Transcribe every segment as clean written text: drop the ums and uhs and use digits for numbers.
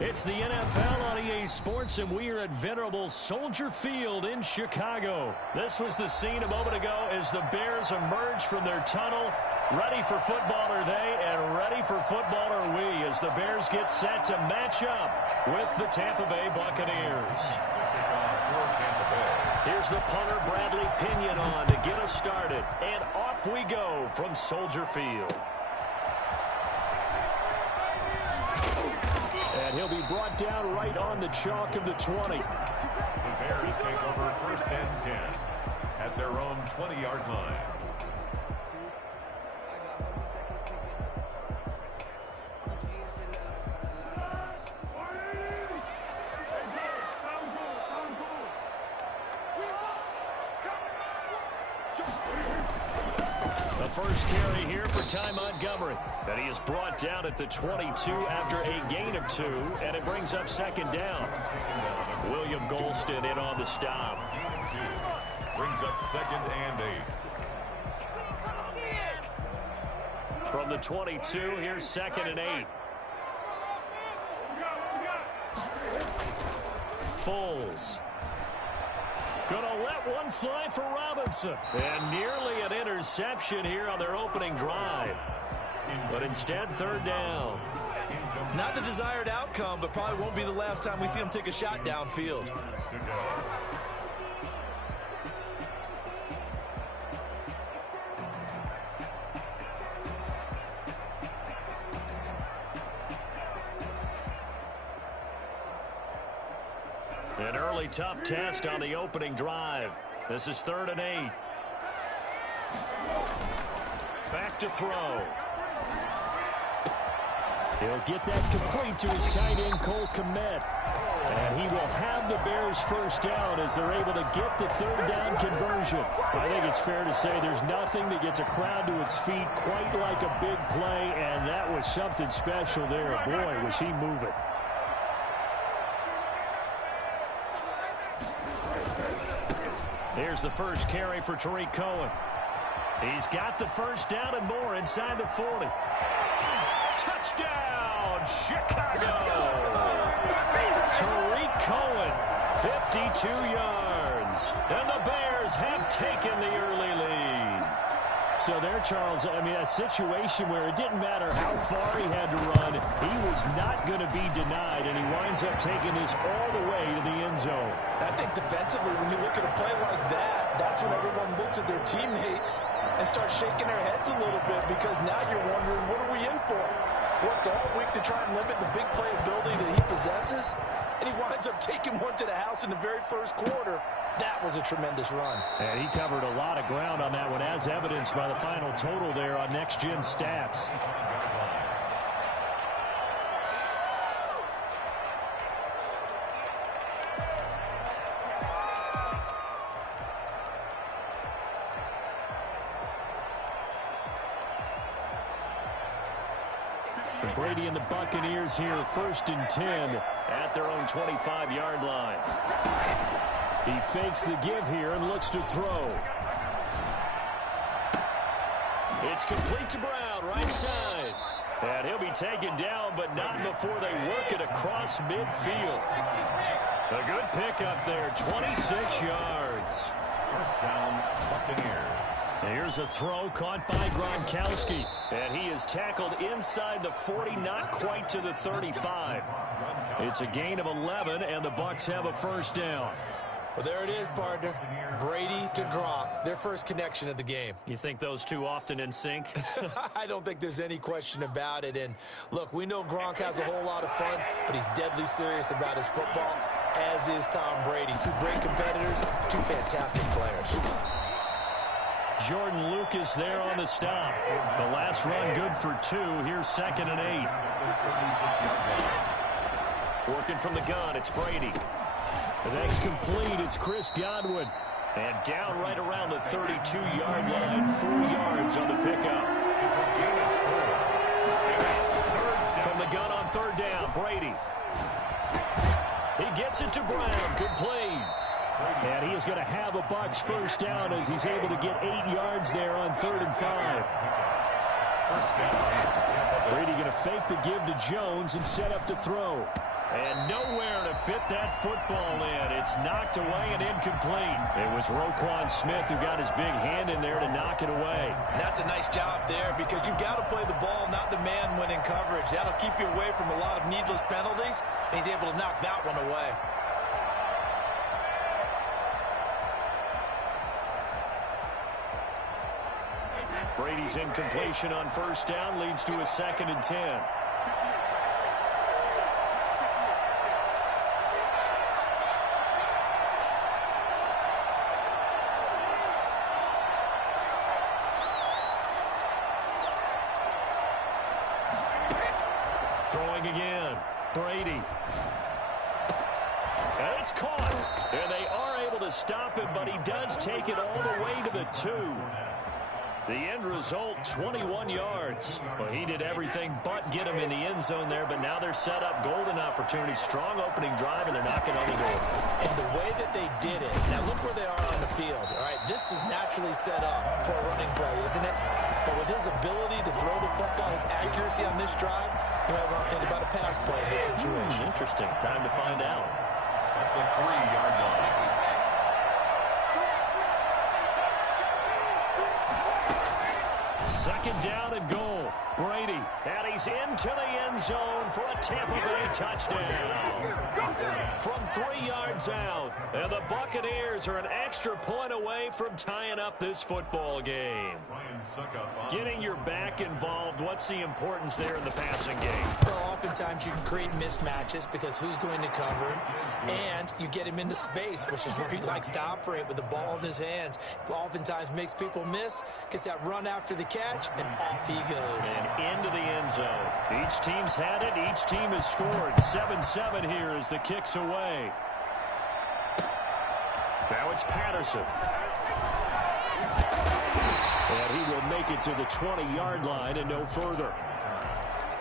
It's the NFL on EA Sports, and we are at venerable Soldier Field in Chicago. This was the scene a moment ago as the Bears emerged from their tunnel. Ready for football are they, and ready for football are we, as the Bears get set to match up with the Tampa Bay Buccaneers. Here's the punter, Bradley Pinion, on to get us started. And off we go from Soldier Field. And he'll be brought down right on the chalk of the 20. The Bears take over 1st and 10 at their own 20-yard line. The first carry here for Ty Montgomery. And he is brought down at the 22 after a gain of 2, and it brings up 2nd down. William Golston in on the stop. Brings up 2nd and 8. From the 22, here's 2nd and 8. Foles. Gonna let one fly for Robinson. And nearly an interception here on their opening drive. But instead, 3rd down. Not the desired outcome, but probably won't be the last time we see him take a shot downfield. An early tough test on the opening drive. This is 3rd and 8. Back to throw. He'll get that complete to his tight end, Cole Kmet. And he will have the Bears 1st down as they're able to get the 3rd down conversion. I think it's fair to say there's nothing that gets a crowd to its feet quite like a big play, and that was something special there. Boy, was he moving. Here's the first carry for Tariq Cohen. He's got the 1st down and more inside the 40. Touchdown, Chicago! Tariq Cohen, 52 yards. And the Bears have taken the early lead. So there, Charles, I mean, a situation where it didn't matter how far he had to run. He was not going to be denied, and he winds up taking this all the way to the end zone. I think defensively, when you look at a play like that, that's when everyone looks at their teammates and starts shaking their heads a little bit, because now you're wondering, what are we in for? Worked all week to try and limit the big play ability that he possesses, and he winds up taking one to the house in the very first quarter. That was a tremendous run. And he covered a lot of ground on that one, as evidenced by the final total there on Next Gen Stats. Brady and the Buccaneers here, 1st and 10 at their own 25-yard line. He fakes the give here and looks to throw. It's complete to Brown, right side. And he'll be taken down, but not before they work it across midfield. A good pickup there, 26 yards. 1st down, Buccaneers. Here's a throw caught by Gronkowski. And he is tackled inside the 40, not quite to the 35. It's a gain of 11, and the Bucs have a 1st down. Well, there it is, partner. Brady to Gronk, their first connection of the game. You think those two often in sync? I don't think there's any question about it. And, look, we know Gronk has a whole lot of fun, but he's deadly serious about his football, as is Tom Brady. Two great competitors, two fantastic players. Jordan Lucas there on the stop. The last run good for 2. Here's 2nd and 8. Working from the gun, it's Brady. That's complete. It's Chris Godwin. And down right around the 32-yard line. 4 yards on the pickup. From the gun on 3rd down, Brady. He gets it to Brown. Complete. And he is going to have a Bucs 1st down as he's able to get 8 yards there on 3rd and 5. Brady going to fake the give to Jones and set up to throw. And nowhere to fit that football in. It's knocked away and incomplete. It was Roquan Smith who got his big hand in there to knock it away. And that's a nice job there because you've got to play the ball, not the man when in coverage. That'll keep you away from a lot of needless penalties, and he's able to knock that one away. Brady's incompletion on first down leads to a 2nd and 10. Throwing again. Brady. And it's caught. And they are able to stop him, but he does take it all the way to the 2. The end result, 21 yards. Well, he did everything but get him in the end zone there, but now they're set up golden opportunity. Strong opening drive, and they're knocking on the door. And the way that they did it, now look where they are on the field. All right, this is naturally set up for a running play, isn't it? But with his ability to throw the football, his accuracy on this drive, you might want to think about a pass play in this situation. Interesting. Time to find out. At the 3-yard line. Second down and goal. Brady, and he's into the end zone for a Tampa Bay touchdown. From 3 yards out, and the Buccaneers are an extra point away from tying up this football game. Getting your back involved, what's the importance there in the passing game? Well, oftentimes you can create mismatches because who's going to cover him, and you get him into space, which is where he likes to operate with the ball in his hands. Oftentimes makes people miss, gets that run after the catch, and off he goes. And into the end zone. Each team's had it. Each team has scored. 7-7 here as the kick's away. Now it's Patterson. And he will make it to the 20-yard line and no further.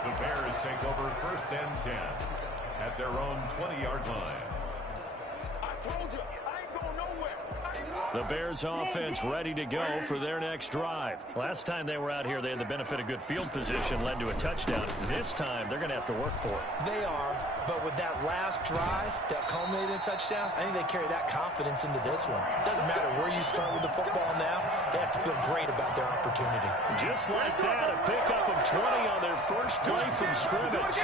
The Bears take over 1st and 10 at their own 20-yard line. I told you, I ain't going nowhere. The Bears offense ready to go for their next drive. Last time they were out here, they had the benefit of good field position, led to a touchdown. This time, they're going to have to work for it. They are, but with that last drive that culminated in a touchdown, I think they carry that confidence into this one. It doesn't matter where you start with the football now, they have to feel great about their opportunity. Just like that, a pickup of 20 on their first play from scrimmage.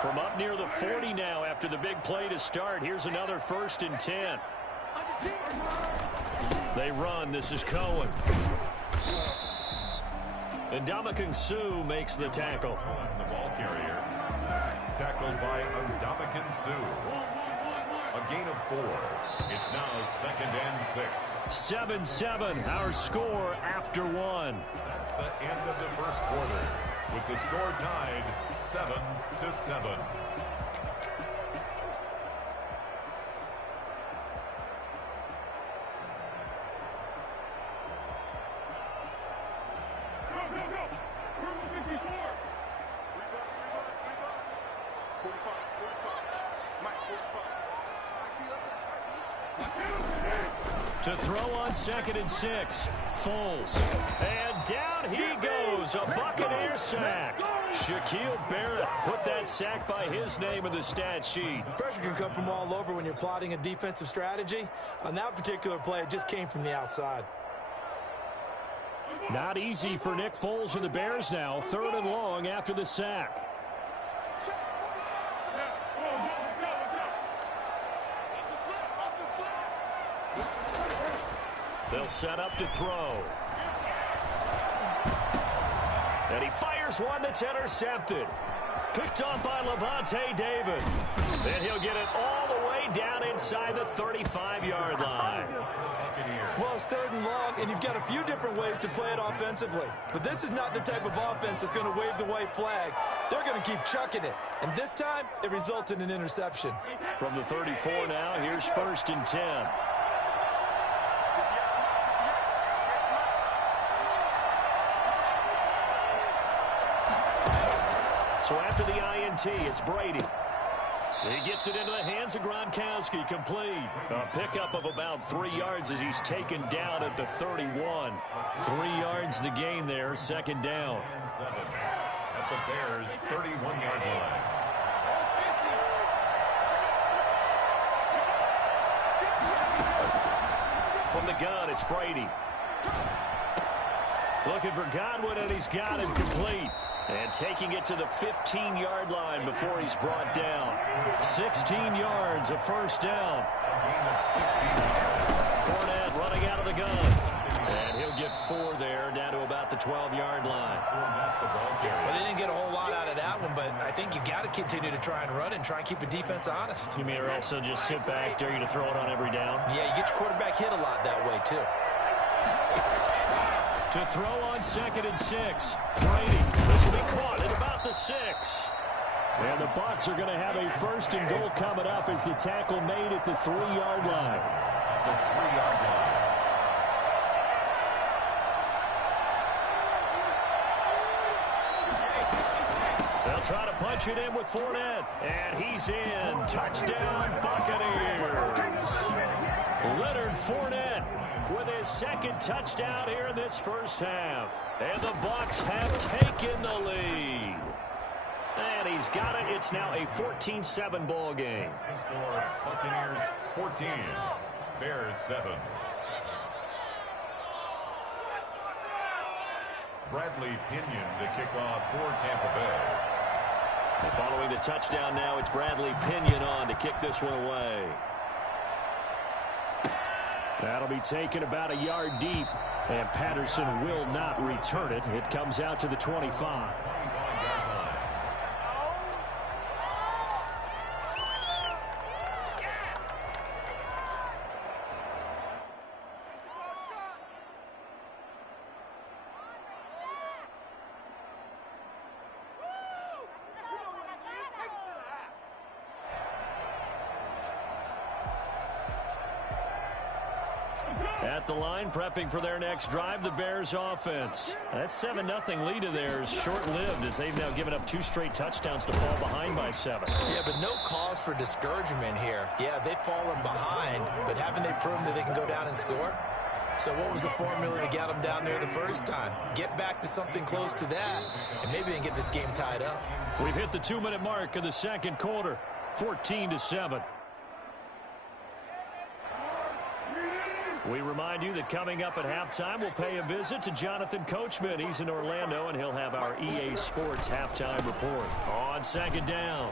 From up near the 40 now after the big play to start. Here's another 1st and 10. They run. This is Cohen. And Ndamukong Suh makes the tackle. The ball carrier. Tackled by Ndamukong Suh. A gain of 4. It's now 2nd and 6. 7-7, our score after 1. That's the end of the first quarter, with the score tied 7-7. To throw on 2nd and 6. Foles. And down he goes. A Buccaneer sack. Shaquille Barrett put that sack by his name in the stat sheet. Pressure can come from all over when you're plotting a defensive strategy. On that particular play, it just came from the outside. Not easy for Nick Foles and the Bears now. 3rd and long after the sack. They'll set up to throw. And he fires one that's intercepted. Picked off by Lavonte David. And he'll get it all the way down inside the 35-yard line. Well, it's 3rd and long, and you've got a few different ways to play it offensively. But this is not the type of offense that's going to wave the white flag. They're going to keep chucking it. And this time, it results in an interception. From the 34 now, here's 1st and 10. So after the INT, it's Brady. He gets it into the hands of Gronkowski, complete. A pickup of about 3 yards as he's taken down at the 31. 3 yards the gain there, second down. At the Bears' 31-yard line. From the gun, it's Brady. Looking for Godwin, and he's got it complete. And taking it to the 15-yard line before he's brought down. 16 yards, a first down. Fournette running out of the gun. And he'll get 4 there, down to about the 12-yard line. Well, they didn't get a whole lot out of that one, but I think you got to continue to try and run and try and keep the defense honest. You mean or also just sit back, dare you to throw it on every down? Yeah, you get your quarterback hit a lot that way, too. To throw on 2nd and 6. Brady, this will be caught at about the 6. And the Bucs are going to have a 1st and goal coming up as the tackle made at the 3-yard line. The 3-yard line. They'll try to punch it in with Fournette. And he's in. Touchdown, Buccaneers. Leonard Fournette with his 2nd touchdown here in this first half. And the Bucs have taken the lead. And he's got it. It's now a 14-7 ball game. Score Buccaneers 14, Bears 7. Bradley Pinion to kick off for Tampa Bay. Following the touchdown now, it's Bradley Pinion on to kick this one away. That'll be taken about a yard deep, and Patterson will not return it. It comes out to the 25. At the line, prepping for their next drive, the Bears offense. That 7-0 lead of theirs short-lived as they've now given up 2 straight touchdowns to fall behind by 7. Yeah, but no cause for discouragement here. Yeah, they've fallen behind, but haven't they proven that they can go down and score? So what was the formula to get them down there the first time? Get back to something close to that, and maybe they can get this game tied up. We've hit the 2-minute mark of the second quarter, 14-7. We remind you that coming up at halftime, we'll pay a visit to Jonathan Coachman. He's in Orlando, and he'll have our EA Sports halftime report. On 2nd down,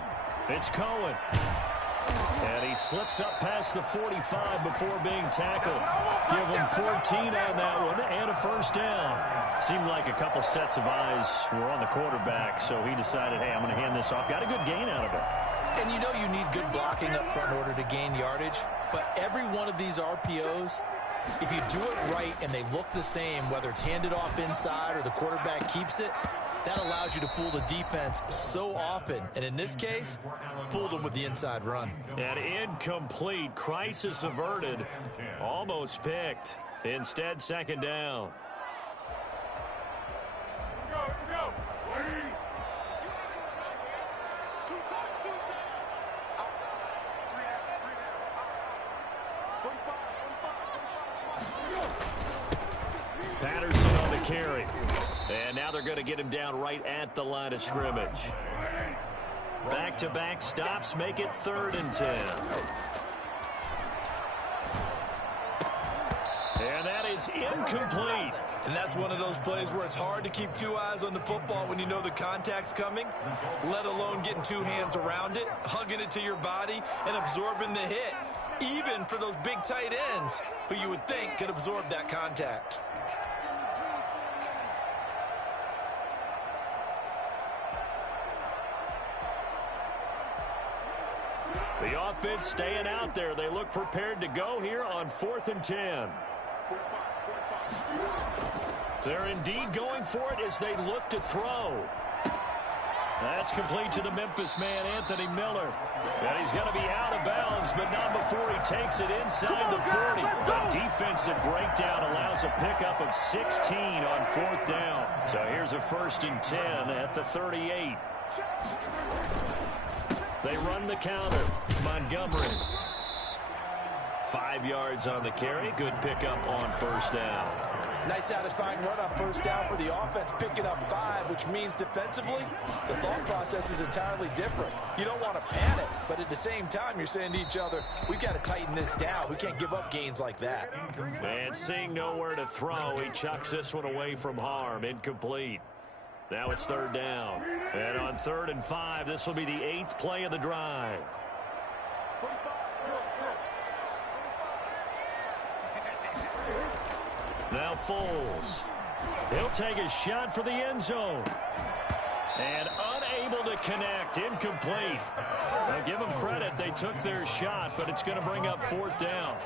it's Cohen. And he slips up past the 45 before being tackled. Give him 14 on that one and a first down. Seemed like a couple sets of eyes were on the quarterback, so he decided, hey, I'm going to hand this off. Got a good gain out of it. And you know you need good blocking up front in order to gain yardage, but every one of these RPOs, if you do it right and they look the same, whether it's handed off inside or the quarterback keeps it, that allows you to fool the defense so often. And in this case, fooled them with the inside run. And incomplete. Crisis averted. Almost picked. Instead, 2nd down. Patterson on the carry. And now they're going to get him down right at the line of scrimmage. Back-to-back stops make it 3rd and 10. And that is incomplete. And that's one of those plays where it's hard to keep 2 eyes on the football when you know the contact's coming, let alone getting 2 hands around it, hugging it to your body, and absorbing the hit, even for those big tight ends who you would think could absorb that contact. The offense staying out there. They look prepared to go here on 4th and 10. They're indeed going for it as they look to throw. That's complete to the Memphis man, Anthony Miller. And he's going to be out of bounds, but not before he takes it inside the 40. The defensive breakdown allows a pickup of 16 on 4th down. So here's a 1st and 10 at the 38. They run the counter. Montgomery. 5 yards on the carry. Good pickup on first down. Nice satisfying run on first down for the offense, picking up 5, which means defensively, the thought process is entirely different. You don't want to panic, but at the same time, you're saying to each other, we've got to tighten this down. We can't give up gains like that. And seeing nowhere to throw, he chucks this one away from harm. Incomplete. Now it's third down. And on 3rd and 5, this will be the 8th play of the drive. Now Foles. He'll take a shot for the end zone. And unable to connect. Incomplete. Now give them credit. They took their shot, but it's going to bring up 4th down.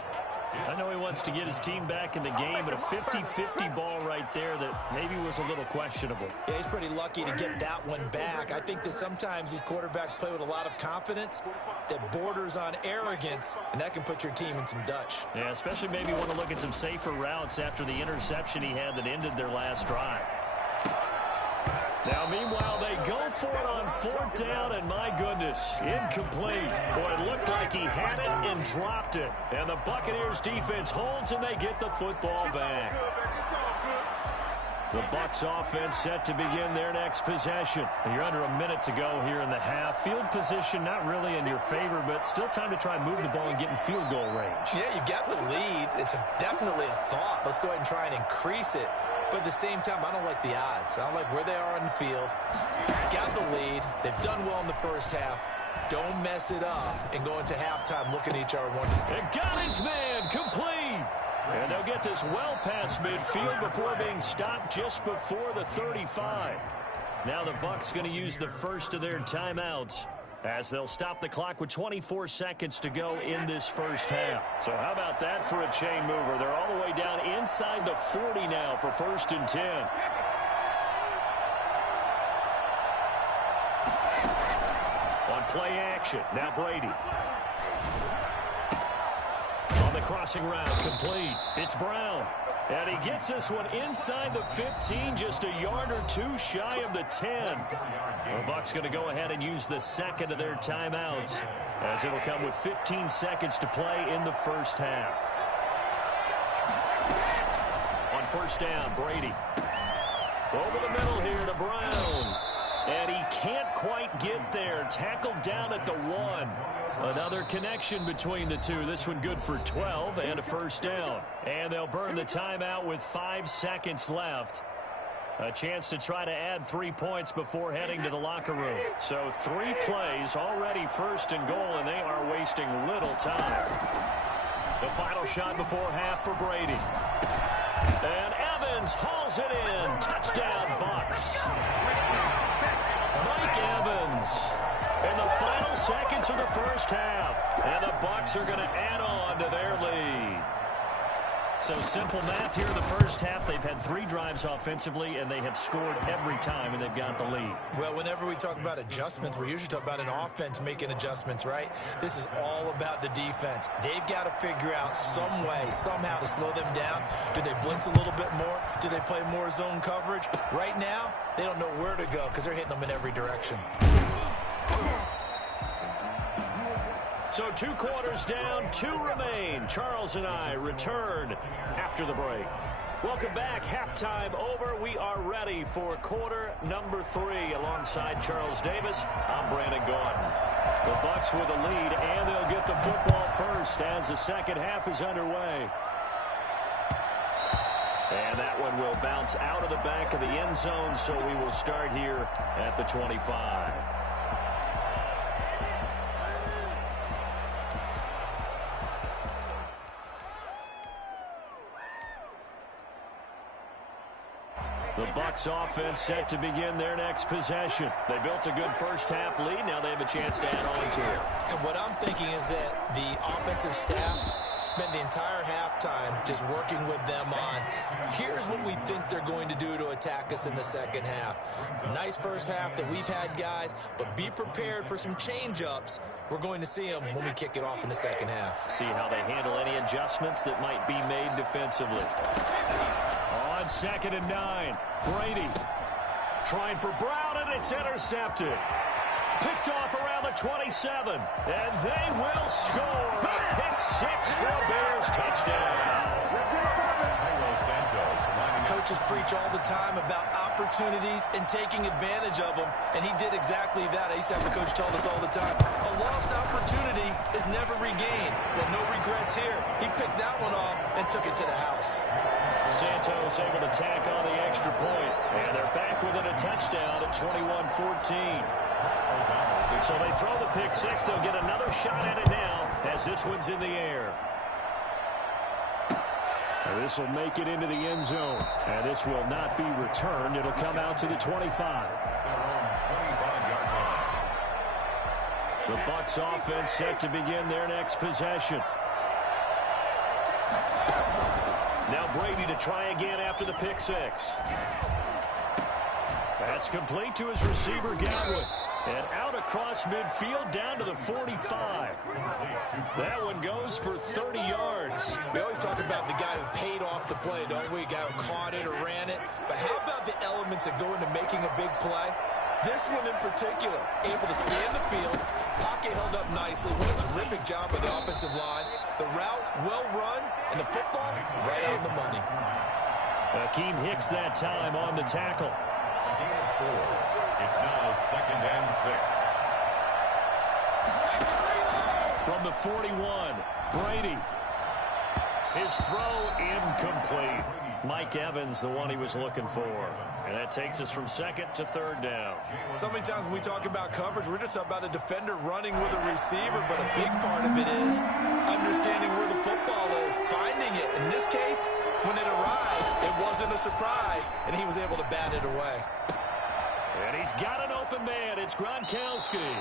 I know he wants to get his team back in the game, but a 50-50 ball right there that maybe was a little questionable. Yeah, he's pretty lucky to get that one back. I think that sometimes these quarterbacks play with a lot of confidence that borders on arrogance, and that can put your team in some Dutch. Yeah, especially maybe want to look at some safer routes after the interception he had that ended their last drive. Now, meanwhile, they go for it on 4th down, and my goodness, incomplete. Boy, it looked like he had it and dropped it. And the Buccaneers defense holds, and they get the football back. The Bucs offense set to begin their next possession. And you're under a minute to go here in the half. Field position not really in your favor, but still time to try and move the ball and get in field goal range. Yeah, you got the lead. It's definitely a thought. Let's go ahead and try and increase it. But at the same time, I don't like the odds. I don't like where they are on the field. Got the lead. They've done well in the first half. Don't mess it up and go into halftime looking at each other wondering. And got his man complete. And they'll get this well past midfield before being stopped just before the 35. Now the Bucs going to use the first of their timeouts as they'll stop the clock with 24 seconds to go in this first half. So how about that for a chain mover? They're all the way down inside the 40 now for 1st and 10. On play action, now Brady. On the crossing route, complete. It's Brown. And he gets this one inside the 15, just a yard or two shy of the 10. The Bucs going to go ahead and use the second of their timeouts, as it'll come with 15 seconds to play in the first half. On first down, Brady. Over the middle here to Brown. And he can't quite get there. Tackled down at the 1. Another connection between the two. This one good for 12 and a first down. And they'll burn the timeout with 5 seconds left. A chance to try to add 3 points before heading to the locker room. So 3 plays, already 1st and goal, and they are wasting little time. The final shot before half for Brady. And Evans hauls it in. Touchdown, Bucs. Mike Evans in the final seconds of the first half. And the Bucs are going to add on to their lead. So simple math here in the first half. They've had 3 drives offensively, and they have scored every time, and they've got the lead. Well, whenever we talk about adjustments, we usually talk about an offense making adjustments, right? This is all about the defense. They've got to figure out some way, somehow to slow them down. Do they blitz a little bit more? Do they play more zone coverage? Right now, they don't know where to go because they're hitting them in every direction. So 2 quarters down, 2 remain. Charles and I return after the break. Welcome back. Halftime over. We are ready for quarter number 3. Alongside Charles Davis, I'm Brandon Gaudin. The Bucs with a lead, and they'll get the football first as the second half is underway. And that one will bounce out of the back of the end zone, so we will start here at the 25. The Bucs offense set to begin their next possession. They built a good first half lead. Now they have a chance to add on to it. And what I'm thinking is that the offensive staff spent the entire halftime just working with them on, here's what we think they're going to do to attack us in the second half. Nice first half that we've had, guys, but be prepared for some change-ups. We're going to see them when we kick it off in the second half. See how they handle any adjustments that might be made defensively. On 2nd and 9, Brady trying for Brown, and it's intercepted. Picked off around the 27. And they will score. A pick six for a Bears touchdown. Coaches preach all the time about opportunities and taking advantage of them, and he did exactly that. I used to have a coach tell us all the time, a lost opportunity is never regained. Well, no regrets here. He picked that one off and took it to the house. Santos able to tack on the extra point, and they're back within a touchdown at 21-14. So they throw the pick six. They'll get another shot at it now as this one's in the air. And this will make it into the end zone. And this will not be returned. It'll come out to the 25. The Bucs offense set to begin their next possession. Now Brady to try again after the pick six. That's complete to his receiver, Godwin. And out across midfield down to the 45. That one goes for 30 yards. We always talk about the guy who paid off the play, don't we? A guy who caught it or ran it. But how about the elements that go into making a big play? This one in particular, able to scan the field, pocket held up nicely. What a terrific job by the offensive line. The route well run, and the football right on the money. Akeem Hicks that time on the tackle. It's now 2nd and 6. From the 41, Brady. His throw incomplete. Mike Evans, the one he was looking for. And that takes us from 2nd to 3rd down. So many times when we talk about coverage, we're just about a defender running with a receiver, but a big part of it is understanding where the football is, finding it. In this case, when it arrived, it wasn't a surprise, and he was able to bat it away. And he's got an open man. It's Gronkowski.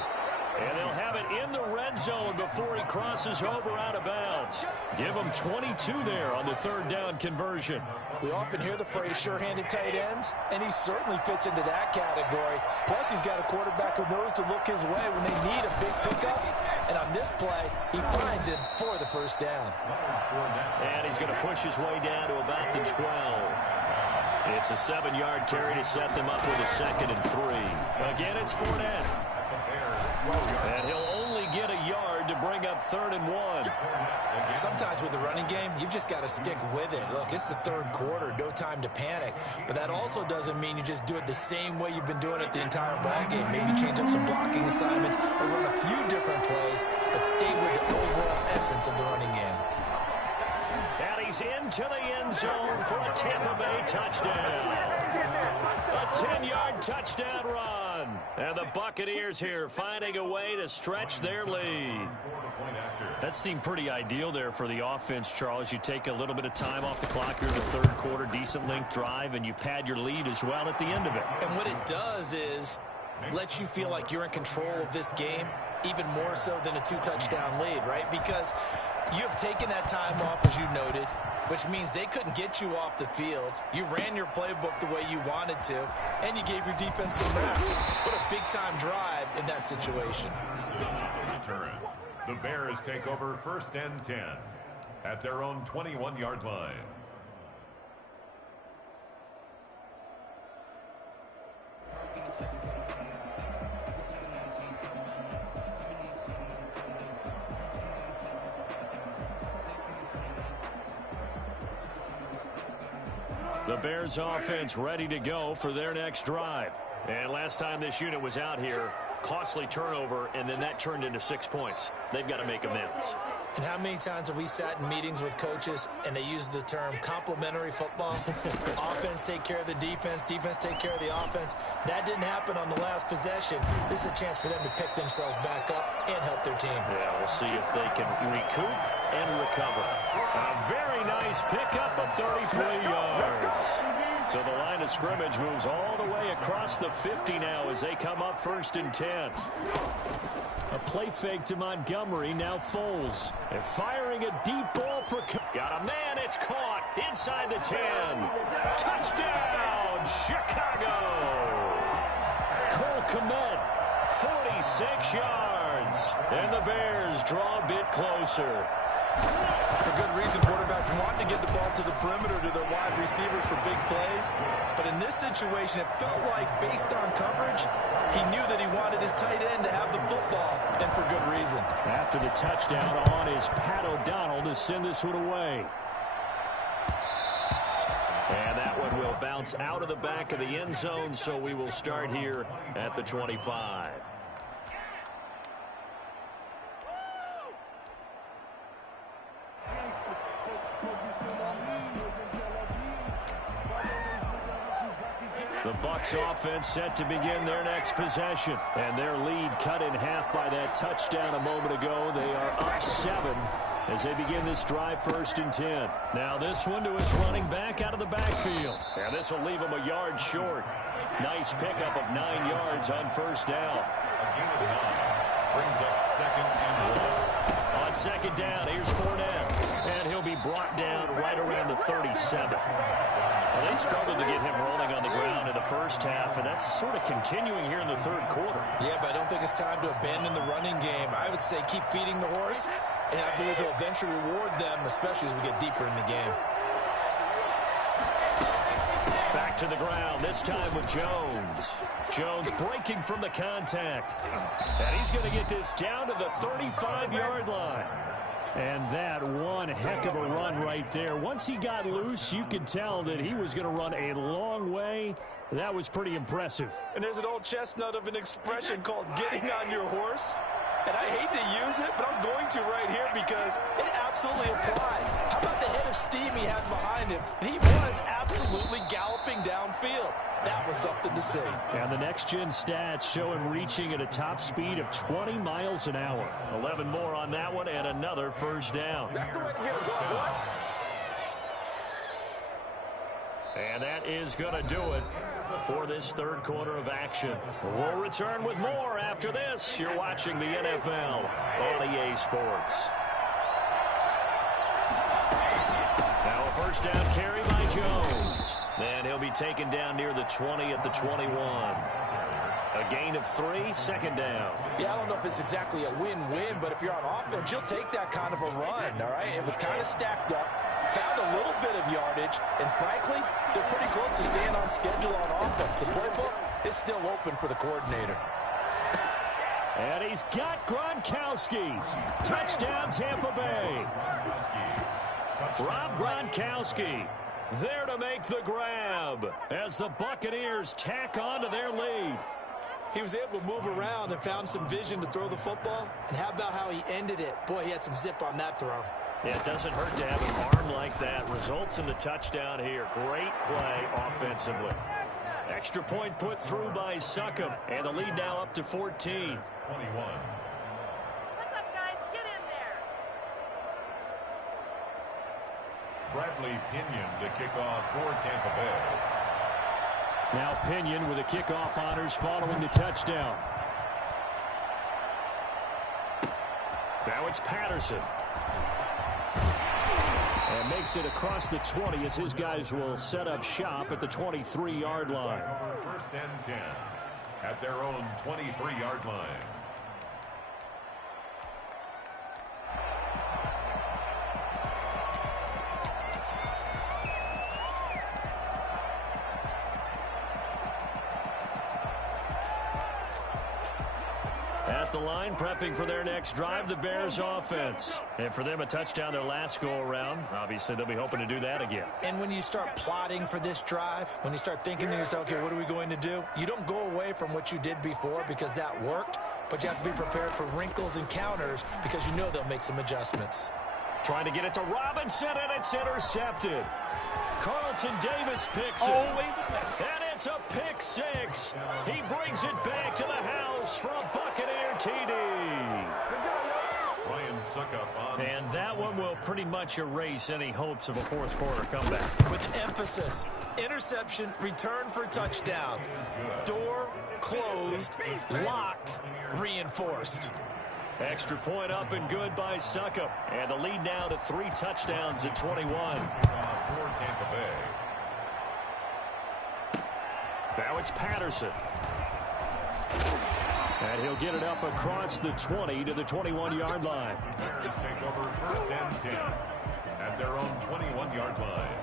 And they'll have it in the red zone before he crosses over out of bounds. Give him 22 there on the 3rd down conversion. We often hear the phrase sure-handed tight ends, and he certainly fits into that category. Plus, he's got a quarterback who knows to look his way when they need a big pickup. And on this play, he finds him for the 1st down. And he's going to push his way down to about the 12. It's a 7-yard carry to set them up with a 2nd and 3. Again, it's Fournette. And he'll only get a yard to bring up 3rd and 1. Sometimes with the running game, you've just got to stick with it. Look, it's the 3rd quarter, no time to panic. But that also doesn't mean you just do it the same way you've been doing it the entire ball game. Maybe change up some blocking assignments or run a few different plays, but stay with the overall essence of the running game. And he's into the end zone for a Tampa Bay touchdown. A 10-yard touchdown run. And the Buccaneers here finding a way to stretch their lead. That seemed pretty ideal there for the offense, Charles. You take a little bit of time off the clock here in the 3rd quarter, decent length drive, and you pad your lead as well at the end of it. And what it does is let you feel like you're in control of this game, even more so than a 2-touchdown lead, right? Because you have taken that time off, as you noted, which means they couldn't get you off the field. You ran your playbook the way you wanted to, and you gave your defense some rest. What a big-time drive in that situation. The Bears take over 1st and 10 at their own 21-yard line. The Bears offense ready to go for their next drive. And last time this unit was out here, costly turnover, and then that turned into 6 points. They've got to make amends. And how many times have we sat in meetings with coaches and they use the term complementary football? Offense take care of the defense, defense take care of the offense. That didn't happen on the last possession. This is a chance for them to pick themselves back up and help their team. Yeah, we'll see if they can recoup and recover. A very nice pickup of 33 yards. So the line of scrimmage moves all the way across the 50 now as they come up 1st and 10. A play fake to Montgomery, now Foles. And firing a deep ball for... Got a man, it's caught inside the 10. Touchdown, Chicago! Cole Kmet 46 yards. And the Bears draw a bit closer. For good reason, quarterbacks want to get the ball to the perimeter to their wide receivers for big plays. But in this situation, it felt like, based on coverage, he knew that he wanted his tight end to have the football, and for good reason. After the touchdown on is Pat O'Donnell to send this one away. And that one will bounce out of the back of the end zone, so we will start here at the 25. The Bucs offense set to begin their next possession. And their lead cut in half by that touchdown a moment ago. They are up 7 as they begin this drive, 1st and 10. Now this one to his running back out of the backfield. And this will leave him a yard short. Nice pickup of 9 yards on 1st down. A gain of 9 brings up 2nd and 1. On 2nd down, here's Fournette. And he'll be brought down right around the 37. Well, they struggled to get him rolling on the ground in the first half, and that's sort of continuing here in the 3rd quarter. Yeah, but I don't think it's time to abandon the running game. I would say keep feeding the horse, and I believe he'll eventually reward them, especially as we get deeper in the game. Back to the ground, this time with Jones. Jones breaking from the contact. And he's going to get this down to the 35-yard line. And that one heck of a run right there. Once he got loose, you could tell that he was going to run a long way. That was pretty impressive. And there's an old chestnut of an expression called getting on your horse. And I hate to use it, but I'm going to right here because it absolutely applies. How about the head of steam he had behind him? He was absolutely galloping downfield. That was something to see. And the next-gen stats show him reaching at a top speed of 20 miles an hour. 11 more on that one and another 1st down. And that is going to do it for this 3rd quarter of action. We'll return with more after this. You're watching the NFL on EA Sports. Now a 1st down carry by Jones. And he'll be taken down near the 20 at the 21. A gain of 3, 2nd down. Yeah, I don't know if it's exactly a win-win, but if you're on offense, you'll take that kind of a run, all right? It was kind of stacked up, found a little bit of yardage, and frankly, they're pretty close to staying on schedule on offense. The playbook is still open for the coordinator. And he's got Gronkowski. Touchdown, Tampa Bay. Rob Gronkowski there to make the grab as the Buccaneers tack on to their lead. He was able to move around and found some vision to throw the football. And how about how he ended it? Boy, he had some zip on that throw. Yeah, it doesn't hurt to have an arm like that. Results in the touchdown here. Great play offensively. Extra point put through by Succop. And the lead now up to 14. 21. What's up, guys? Get in there. Bradley Pinion to kick off for Tampa Bay. Now Pinion with the kickoff honors following the touchdown. Now it's Patterson. And makes it across the 20 as his guys will set up shop at the 23-yard line. 1st and 10 at their own 23-yard line. At the line, prepping for their next drive, the Bears offense. And for them, a touchdown their last go-around. Obviously, they'll be hoping to do that again. And when you start plotting for this drive, when you start thinking to yourself, okay, what are we going to do? You don't go away from what you did before because that worked, but you have to be prepared for wrinkles and counters because you know they'll make some adjustments. Trying to get it to Robinson, and it's intercepted. Carlton Davis picks it. And it's a pick six. He brings it back to the house for a Buccaneer TD. Ryan Succop on. And that one will pretty much erase any hopes of a fourth quarter comeback. With emphasis, interception, return for touchdown. Door closed, locked, reinforced. Extra point up and good by Succop. And the lead now to 3 touchdowns at 21. For Tampa Bay. Now it's Patterson. And he'll get it up across the 20 to the 21-yard line. Bears take over 1st and 10 at their own 21-yard line.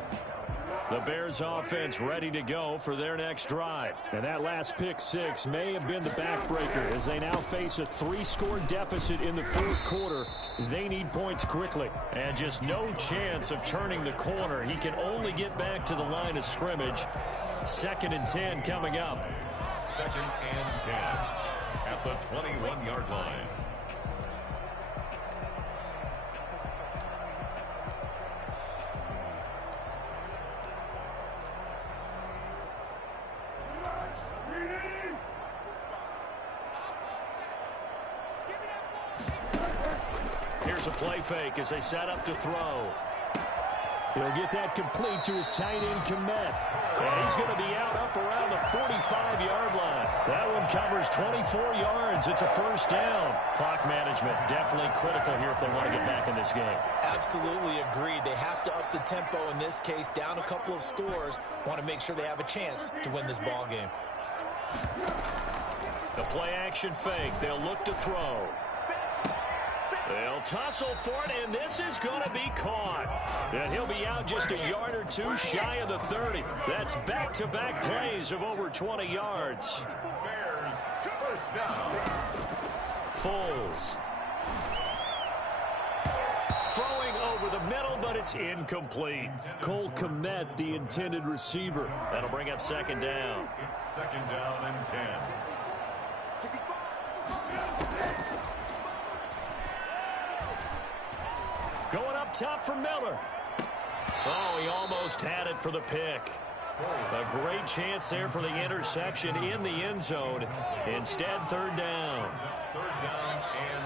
The Bears offense ready to go for their next drive. And that last pick six may have been the backbreaker as they now face a 3-score deficit in the fourth quarter. They need points quickly. And just no chance of turning the corner. He can only get back to the line of scrimmage. 2nd and 10 coming up. 2nd and 10 at the 21-yard line. Here's a play fake as they set up to throw. He'll get that complete to his tight end, Kmet. And he's going to be out up around the 45-yard line. That one covers 24 yards. It's a 1st down. Clock management definitely critical here if they want to get back in this game. Absolutely agreed. They have to up the tempo in this case. Down a couple of scores. Want to make sure they have a chance to win this ball game. The play action fake. They'll look to throw. They'll tussle for it, and this is going to be caught. And he'll be out just a yard or two shy of the 30. That's back-to-back plays of over 20 yards. Bears, 1st down. Foles. Throwing over the middle, but it's incomplete. Cole Kmet, the intended receiver. That'll bring up 2nd down. It's 2nd down and 10. Going up top for Miller. Oh, he almost had it for the pick. A great chance there for the interception in the end zone. Instead, 3rd down. 3rd down and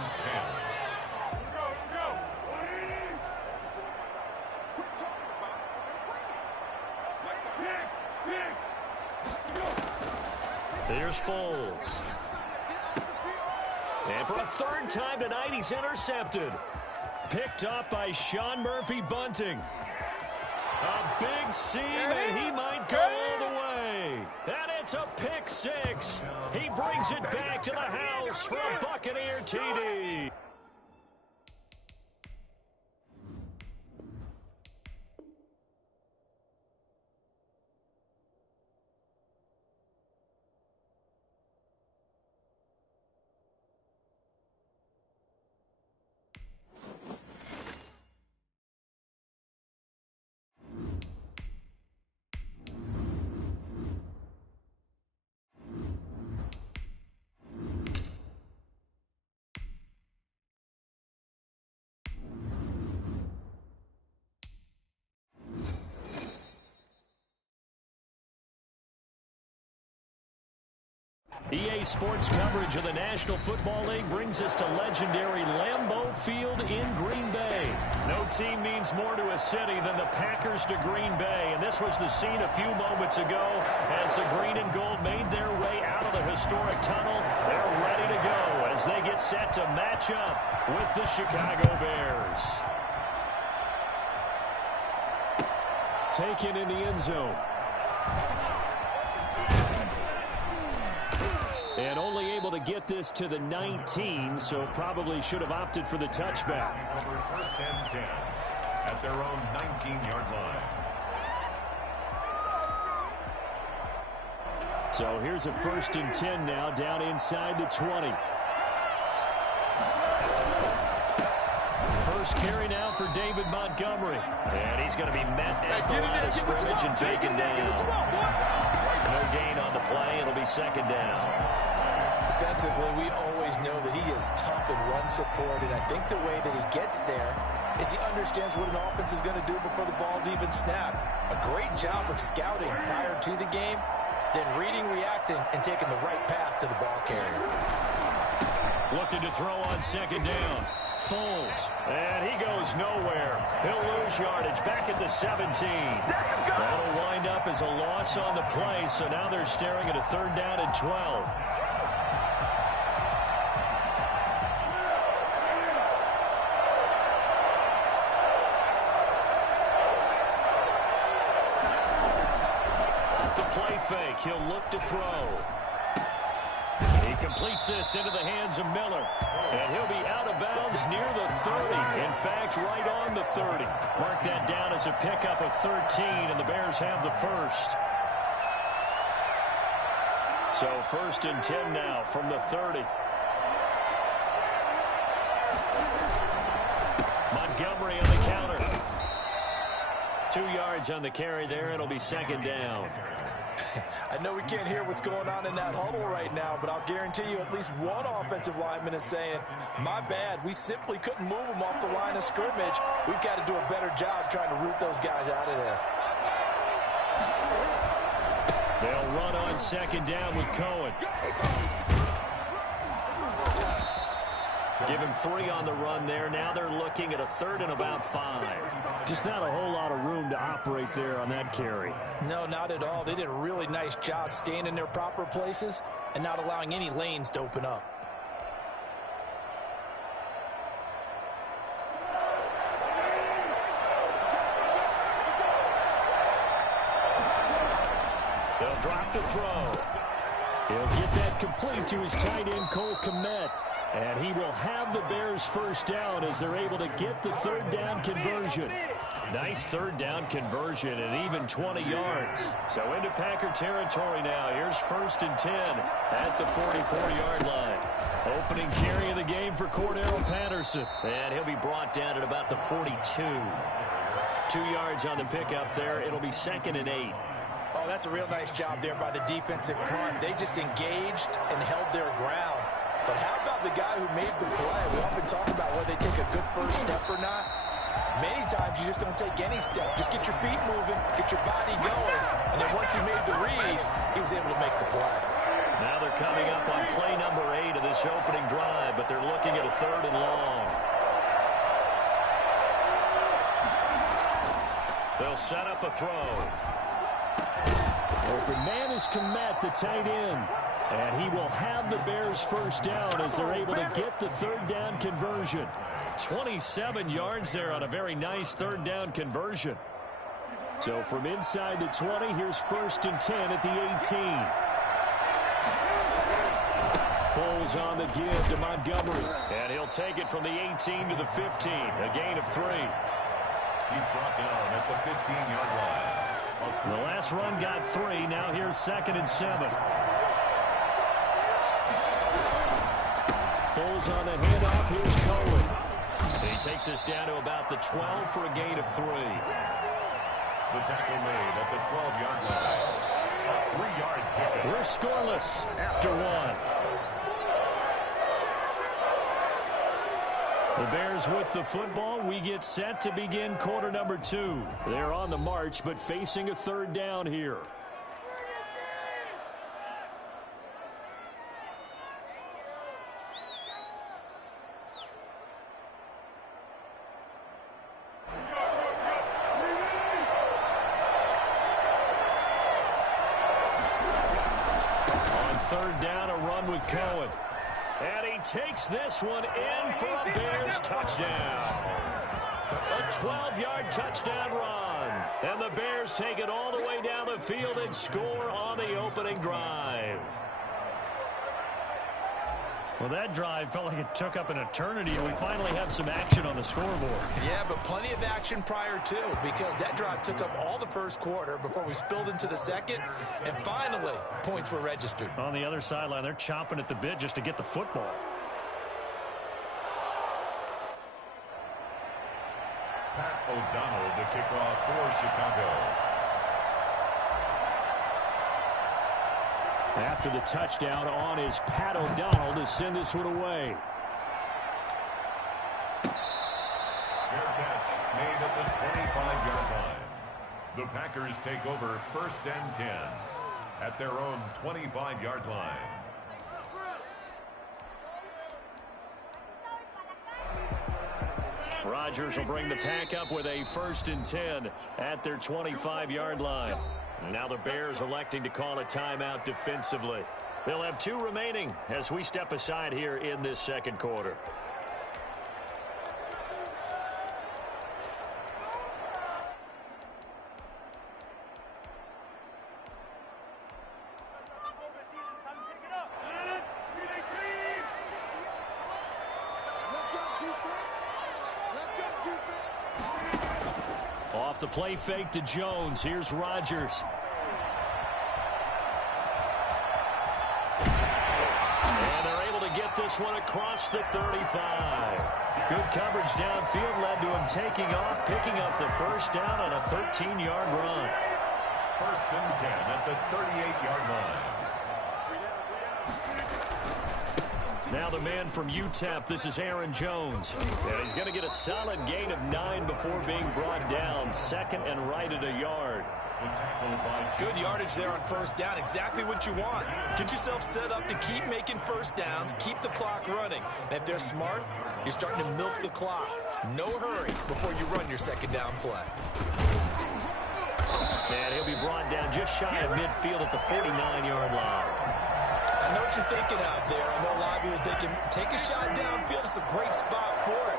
10. Here's Foles. And for a 3rd time tonight, he's intercepted. Picked up by Sean Murphy-Bunting. A big seam, and he might go all the way. And it's a pick six. He brings it back to the house for a Buccaneer TD. EA Sports coverage of the National Football League brings us to legendary Lambeau Field in Green Bay. No team means more to a city than the Packers to Green Bay, and this was the scene a few moments ago as the green and gold made their way out of the historic tunnel. They're ready to go as they get set to match up with the Chicago Bears. Taken in the end zone. And only able to get this to the 19, so probably should have opted for the touchback. Over 1st and 10 at their own 19-yard line. So here's a 1st and 10 now down inside the 20. First carry now for David Montgomery. And he's going to be met at the line of scrimmage and taken down. No gain on the play. It'll be 2nd down. Defensively, we always know that he is tough in run support, and I think the way that he gets there is he understands what an offense is going to do before the ball's even snapped. A great job of scouting prior to the game, then reading, reacting, and taking the right path to the ball carrier. Looking to throw on 2nd down. Foles, and he goes nowhere. He'll lose yardage back at the 17. That'll wind up as a loss on the play, so now they're staring at a 3rd down and 12. Off the play fake, he'll look to throw. He Completes this into the hands of Miller. And he'll be out of bounds near the 30. In fact, right on the 30. Mark that down as a pickup of 13, and the Bears have the first. So 1st and 10 now from the 30. Montgomery on the counter. 2 yards on the carry there. It'll be 2nd down. I know we can't hear what's going on in that huddle right now, but I'll guarantee you at least one offensive lineman is saying, my bad, we simply couldn't move them off the line of scrimmage. We've got to do a better job trying to root those guys out of there. They'll run on 2nd down with Cohen. Give him 3 on the run there. Now they're looking at a 3rd and about 5. Just not a whole lot of room to operate there on that carry. No, not at all. They did a really nice job staying in their proper places and not allowing any lanes to open up. They'll drop the throw. He'll get that complete to his tight end, Cole Kmet. And he will have the Bears first down as they're able to get the 3rd down conversion. Nice 3rd down conversion and even 20 yards. So into Packer territory now. Here's 1st and 10 at the 44-yard line. Opening carry of the game for Cordero Patterson. And he'll be brought down at about the 42. 2 yards on the pickup there. It'll be 2nd and 8. Oh, that's a real nice job there by the defensive front. They just engaged and held their ground. But how about the guy who made the play? We often talk about whether they take a good first step or not. Many times you just don't take any step. Just get your feet moving, get your body going. And then once he made the read, he was able to make the play. Now they're coming up on play number 8 of this opening drive, but they're looking at a 3rd and long. They'll set up a throw. Open man is Kmet, the tight end. And he will have the Bears first down as they're able to get the 3rd down conversion. 27 yards there on a very nice 3rd down conversion. So from inside the 20, here's 1st and 10 at the 18. Foles on the give to Montgomery. And he'll take it from the 18 to the 15. A gain of 3. He's brought down at the 15-yard line. The last run got 3. Now here's 2nd and 7. Foles on the handoff. Here's Cohen. He takes us down to about the 12 for a gain of 3. The tackle made at the 12-yard line. A 3-yard pickup. We're scoreless after 1. The Bears with the football. We get set to begin quarter number 2. They're on the march, but facing a 3rd down here. On 3rd down, a run with Cohen. And he takes this one in for a Bears touchdown. A 12-yard touchdown run. And the Bears take it all the way down the field and score on the opening drive. Well, that drive felt like it took up an eternity, and we finally have some action on the scoreboard. Yeah, but plenty of action prior to, because that drive took up all the first quarter before we spilled into the second, and finally, points were registered. On the other sideline, they're chomping at the bit just to get the football. Pat O'Donnell to kick off for Chicago. After the touchdown on is Pat O'Donnell to send this one away. Fair catch made at the 25-yard line. The Packers take over 1st and 10 at their own 25-yard line. Rodgers will bring the pack up with a 1st and 10 at their 25-yard line. Now the Bears electing to call a timeout defensively. They'll have 2 remaining as we step aside here in this second quarter. the play fake to Jones. Here's Rodgers. And they're able to get this one across the 35. Good coverage downfield led to him taking off, picking up the first down on a 13-yard run. First and 10 at the 38-yard line. Now the man from UTEP, this is Aaron Jones. And he's going to get a solid gain of 9 before being brought down. Second and right at a yard. Good yardage there on first down. Exactly what you want. Get yourself set up to keep making first downs, keep the clock running. And if they're smart, you're starting to milk the clock. No hurry before you run your second down play. And he'll be brought down just shy of midfield at the 49-yard line. I know what you're thinking out there. I know a lot of people are thinking, take a shot downfield. It's a great spot for it.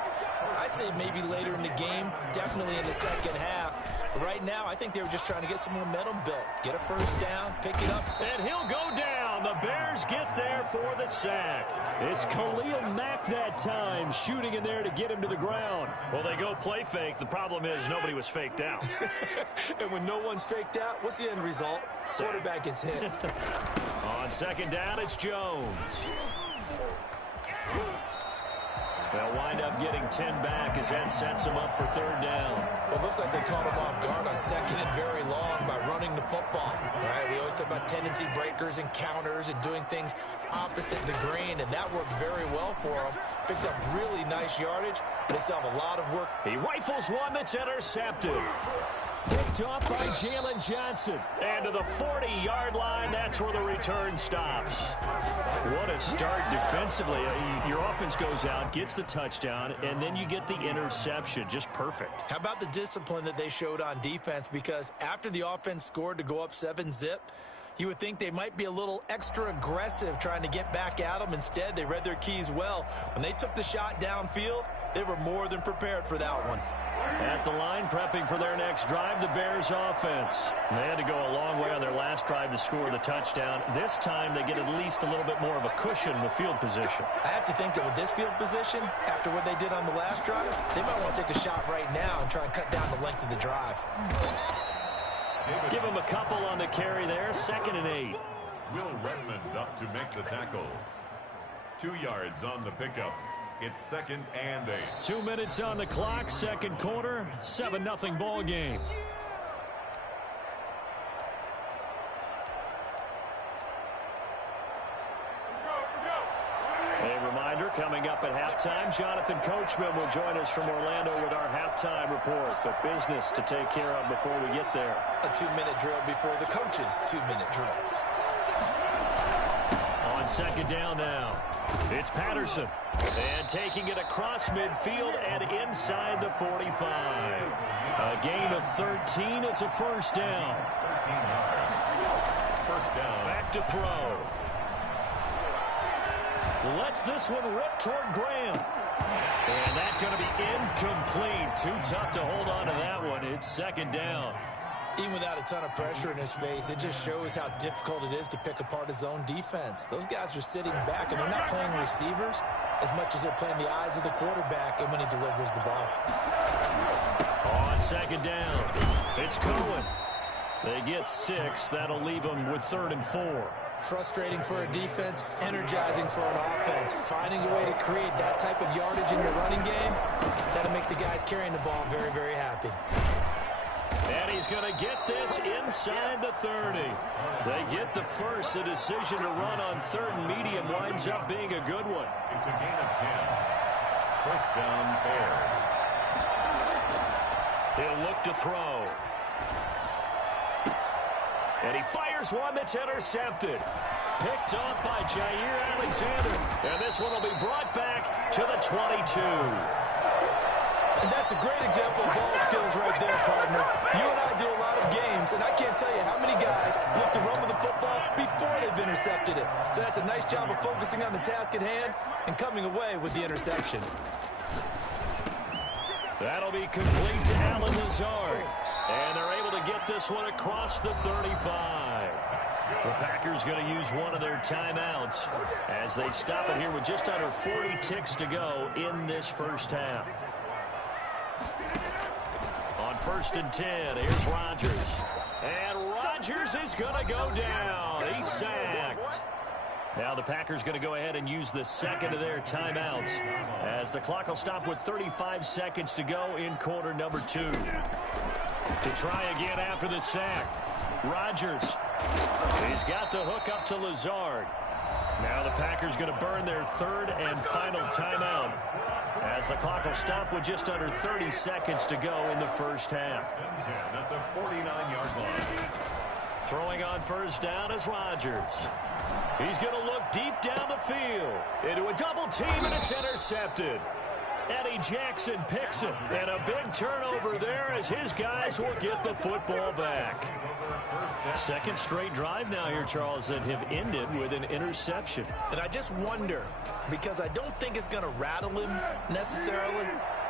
I'd say maybe later in the game, definitely in the second half. But right now, I think they were just trying to get some momentum built. Get a first down, pick it up. And he'll go down. The Bears get there for the sack. It's Khalil Mack that time, shooting in there to get him to the ground. Well, they go play fake. The problem is nobody was faked out. And when no one's faked out, what's the end result? Quarterback gets hit. On second down, it's Jones. They'll wind up getting 10 back as that sets them up for third down. Well, it looks like they caught him off guard on second and very long by running the football. Right? We always talk about tendency breakers and counters and doing things opposite the grain, and that worked very well for him. Picked up really nice yardage, but they still have a lot of work. He rifles one that's intercepted. Picked off by Jalen Johnson. And to the 40-yard line, that's where the return stops. What a start defensively. Your offense goes out, gets the touchdown, and then you get the interception. Just perfect. How about the discipline that they showed on defense? Because after the offense scored to go up 7-zip, you would think they might be a little extra aggressive trying to get back at them. Instead, they read their keys well. When they took the shot downfield, they were more than prepared for that one. At the line, prepping for their next drive, the Bears offense. They had to go a long way on their last drive to score the touchdown. This time, they get at least a little bit more of a cushion with field position. I have to think that with this field position, after what they did on the last drive, they might want to take a shot right now and try and cut down the length of the drive. Give him a couple on the carry there. 2nd and 8. Will Redmond up to make the tackle. 2 yards on the pickup. It's 2nd and 8. 2 minutes on the clock, second quarter, 7-0 ball game. A reminder, coming up at halftime, Jonathan Coachman will join us from Orlando with our halftime report. But business to take care of before we get there. A 2-minute drill before the coach's 2-minute drill. On second down now, it's Patterson. And taking it across midfield and inside the 45. A gain of 13. It's a first down. 13 yards. First down. Back to throw. Lets this one rip toward Graham. And that's going to be incomplete. Too tough to hold on to that one. It's second down. Even without a ton of pressure in his face, it just shows how difficult it is to pick apart his own defense. Those guys are sitting back, and they're not playing receivers as much as they're playing the eyes of the quarterback and when he delivers the ball. On second down, it's Cohen. They get 6. That'll leave them with 3rd and 4. Frustrating for a defense, energizing for an offense. Finding a way to create that type of yardage in your running game, that'll make the guys carrying the ball very, very happy. And he's going to get this inside the 30. They get the first. The decision to run on 3rd and medium winds up being a good one. It's a gain of 10. First down, Bears. He'll look to throw. And he fires one that's intercepted. Picked off by Jair Alexander. And this one will be brought back to the 22. And that's a great example of ball skills right there, partner. You and I do a lot of games, and I can't tell you how many guys look to run with the football before they've intercepted it. So that's a nice job of focusing on the task at hand and coming away with the interception. That'll be complete to Allen Lazard. And they're able to get this one across the 35. The Packers going to use one of their timeouts as they stop it here with just under 40 ticks to go in this first half. On 1st and 10. Here's Rodgers. And Rodgers is going to go down. He's sacked. Now the Packers going to go ahead and use the second of their timeouts as the clock will stop with 35 seconds to go in quarter number 2. To try again after the sack. Rodgers. He's got the hook up to Lazard. Now the Packers going to burn their third and final timeout as the clock will stop with just under 30 seconds to go in the first half. At the 49-yard line. Throwing on first down is Rodgers. He's going to look deep down the field into a double team, and it's intercepted. Eddie Jackson picks it, and a big turnover there as his guys will get the football back. Second straight drive now here, Charles, that have ended with an interception. And I just wonder, because I don't think it's going to rattle him necessarily,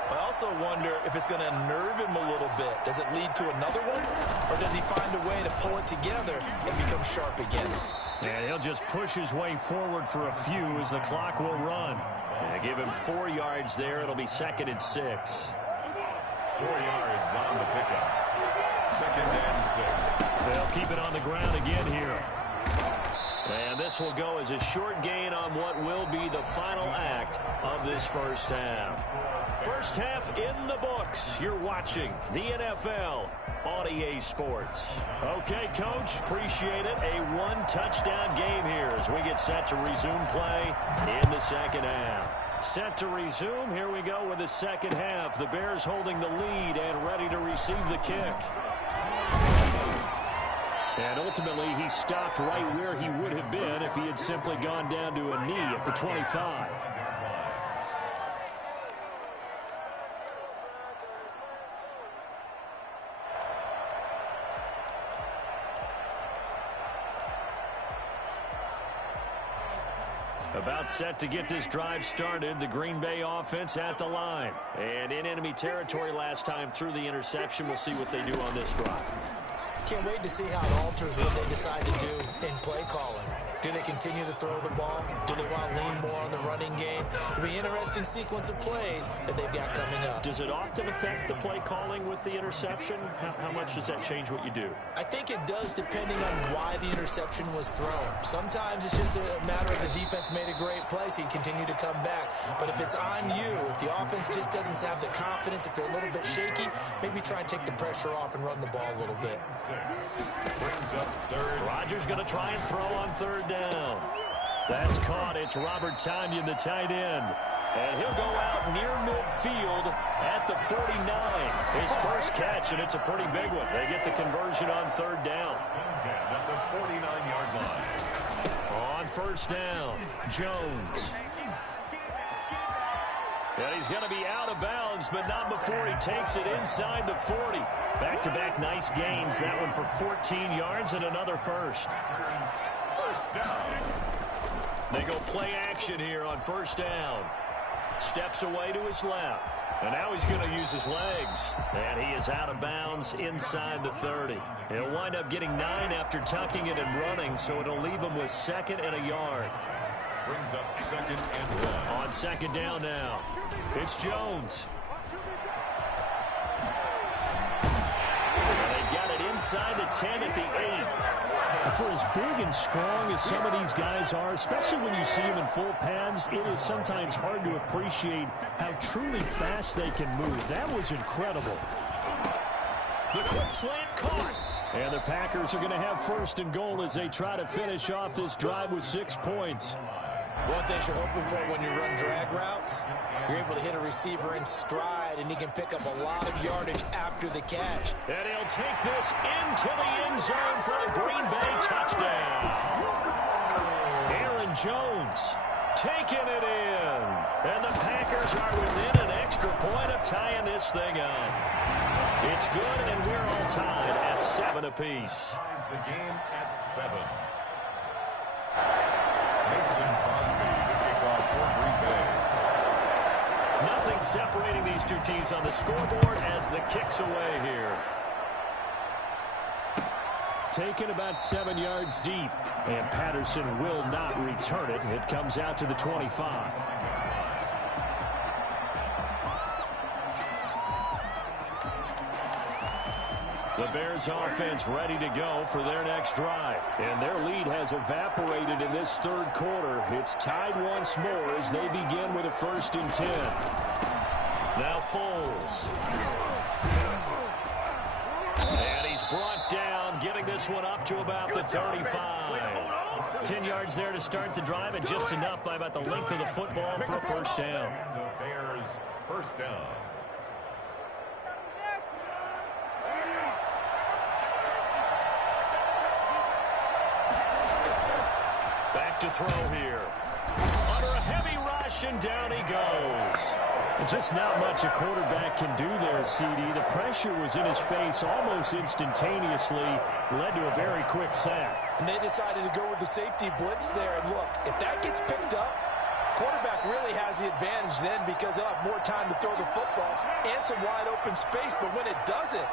but I also wonder if it's going to unnerve him a little bit. Does it lead to another one, or does he find a way to pull it together and become sharp again? And he'll just push his way forward for a few as the clock will run. And give him 4 yards there. It'll be 2nd and 6. 4 yards on the pickup. 2nd and 6. They'll keep it on the ground again here. And this will go as a short gain on what will be the final act of this first half. First half in the books. You're watching the NFL on EA Sports. Okay, Coach, appreciate it. A 1-touchdown game here as we get set to resume play in the second half. Set to resume. Here we go with the second half. The Bears holding the lead and ready to receive the kick. And ultimately, he stopped right where he would have been if he had simply gone down to a knee at the 25. About set to get this drive started. The Green Bay offense at the line. And in enemy territory last time through the interception. We'll see what they do on this drive. Can't wait to see how it alters what they decide to do in play calling. Do they continue to throw the ball? Do they want to lean more on the running game? It'll be an interesting sequence of plays that they've got coming up. Does it often affect the play calling with the interception? How much does that change what you do? I think it does depending on why the interception was thrown. Sometimes it's just a matter of the defense made a great play, so you continue to come back. But if it's on you, if the offense just doesn't have the confidence, if they're a little bit shaky, maybe try and take the pressure off and run the ball a little bit. Brings up third. Rodgers going to try and throw on third down. That's caught. It's Robert Tonyan, the tight end. And he'll go out near midfield at the 49. His first catch, and it's a pretty big one. They get the conversion on third down. At the 49-yard line. On first down, Jones. And he's going to be out of bounds, but not before he takes it inside the 40. Back-to-back nice gains. That one for 14 yards and another first. First down. They go play action here on first down. Steps away to his left. And now he's going to use his legs. And he is out of bounds inside the 30. He'll wind up getting 9 after tucking it and running, so it'll leave him with 2nd and a yard. Brings up 2nd and 1. On second down now. It's Jones. And they've got it inside the 10 at the 8. For as big and strong as some of these guys are, especially when you see them in full pads, it is sometimes hard to appreciate how truly fast they can move. That was incredible. The quick slant caught. And the Packers are going to have 1st and goal as they try to finish off this drive with 6 points. One thing you're hoping for when you run drag routes, you're able to hit a receiver in stride, and he can pick up a lot of yardage after the catch. And he'll take this into the end zone for a Green Bay touchdown. Aaron Jones taking it in. And the Packers are within an extra point of tying this thing up. It's good, and we're all tied at 7 apiece. The game at 7. Mason Crosby, the kickoff for Green Bay. Nothing separating these two teams on the scoreboard as the kick's away here. Taken about 7 yards deep, and Patterson will not return it. It comes out to the 25. The Bears offense ready to go for their next drive. And their lead has evaporated in this third quarter. It's tied once more as they begin with a 1st and 10. Now Foles. And he's brought down, getting this one up to about the 35. 10 yards there to start the drive, and just enough by about the length of the football for a 1st down. The Bears' 1st down. Back to throw here. Under a heavy rush, and down he goes. Just not much a quarterback can do there, CD. The pressure was in his face almost instantaneously, led to a very quick sack. And they decided to go with the safety blitz there. And look, if that gets picked up, quarterback really has the advantage then because they'll have more time to throw the football and some wide open space. But when it doesn't,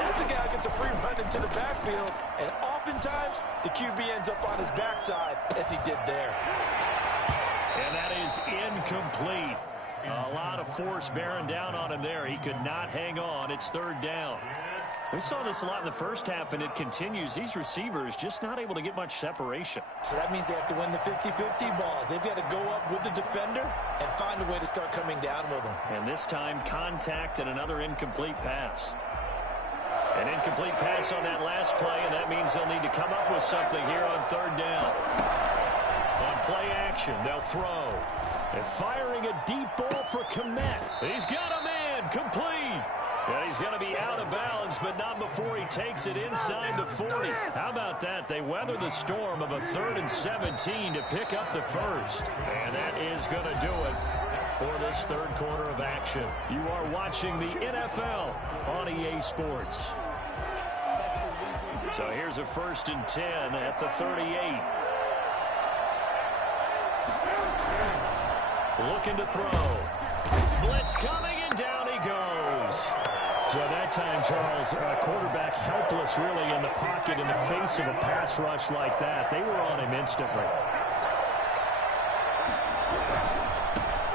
that's a guy who gets a free run into the backfield. And oftentimes, the QB ends up on his backside, as he did there. And that is incomplete. A lot of force bearing down on him there. He could not hang on. It's 3rd down. We saw this a lot in the first half, and it continues. These receivers just not able to get much separation. So that means they have to win the 50-50 balls. They've got to go up with the defender and find a way to start coming down with them. And this time, contact and another incomplete pass. An incomplete pass on that last play, and that means they'll need to come up with something here on 3rd down. On play action, they'll throw. And firing a deep ball for Kmet. He's got a man, complete. And he's going to be out of bounds, but not before he takes it inside the 40. How about that? They weather the storm of a 3rd and 17 to pick up the 1st. And that is going to do it for this 3rd quarter of action. You are watching the NFL on EA Sports. So here's a 1st and 10 at the 38. Looking to throw. Blitz coming, and down he goes. So that time, Charles, quarterback helpless really in the pocket in the face of a pass rush like that. They were on him instantly.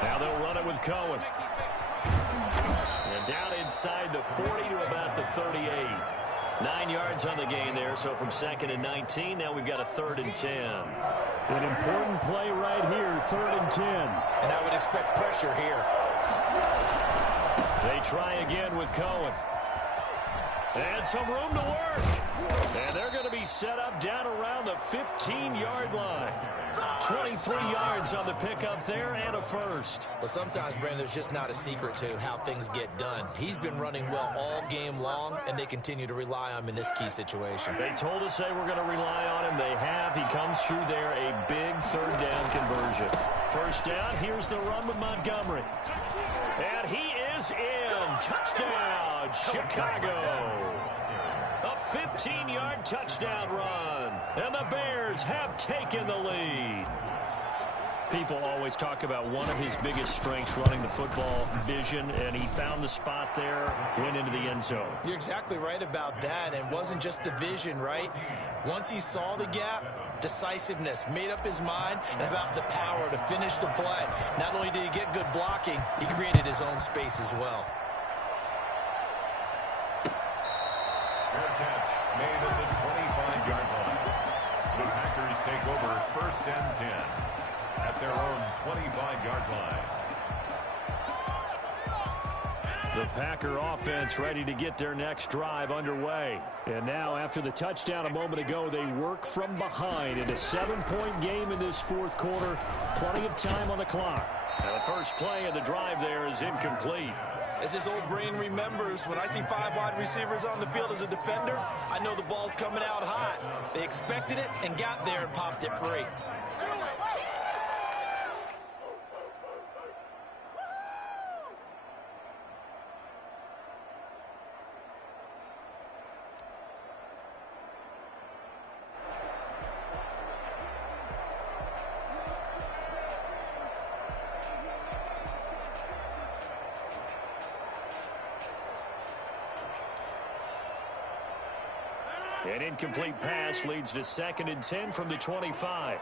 Now they'll run it with Cohen. And down inside the 40 to about the 38. 9 yards on the gain there, so from 2nd and 19, now we've got a 3rd and 10. An important play right here, 3rd and 10. And I would expect pressure here. They try again with Cohen. And some room to work. And they're going to be set up down around the 15-yard line. 23 yards on the pickup there and a 1st. But sometimes, Brandon, there's just not a secret to how things get done. He's been running well all game long, and they continue to rely on him in this key situation. They told us they were going to rely on him. They have. He comes through there, a big 3rd down conversion. 1st down, here's the run with Montgomery. And he is in. Touchdown, Chicago. A 15-yard touchdown run. And the Bears have taken the lead. People always talk about one of his biggest strengths, running the football, vision, and he found the spot there, went into the end zone. You're exactly right about that. And it wasn't just the vision, right? Once he saw the gap, decisiveness, made up his mind, and about the power to finish the play. Not only did he get good blocking, he created his own space as well. Fair catch made at the 25-yard line. The Packers take over 1st and 10 at their own 25-yard line. The Packer offense ready to get their next drive underway. And now, after the touchdown a moment ago, they work from behind in a 7-point game in this 4th quarter. Plenty of time on the clock. And the first play of the drive there is incomplete. As this old brain remembers, when I see 5 wide receivers on the field as a defender, I know the ball's coming out hot. They expected it and got there and popped it free. An incomplete pass leads to 2nd and 10 from the 25.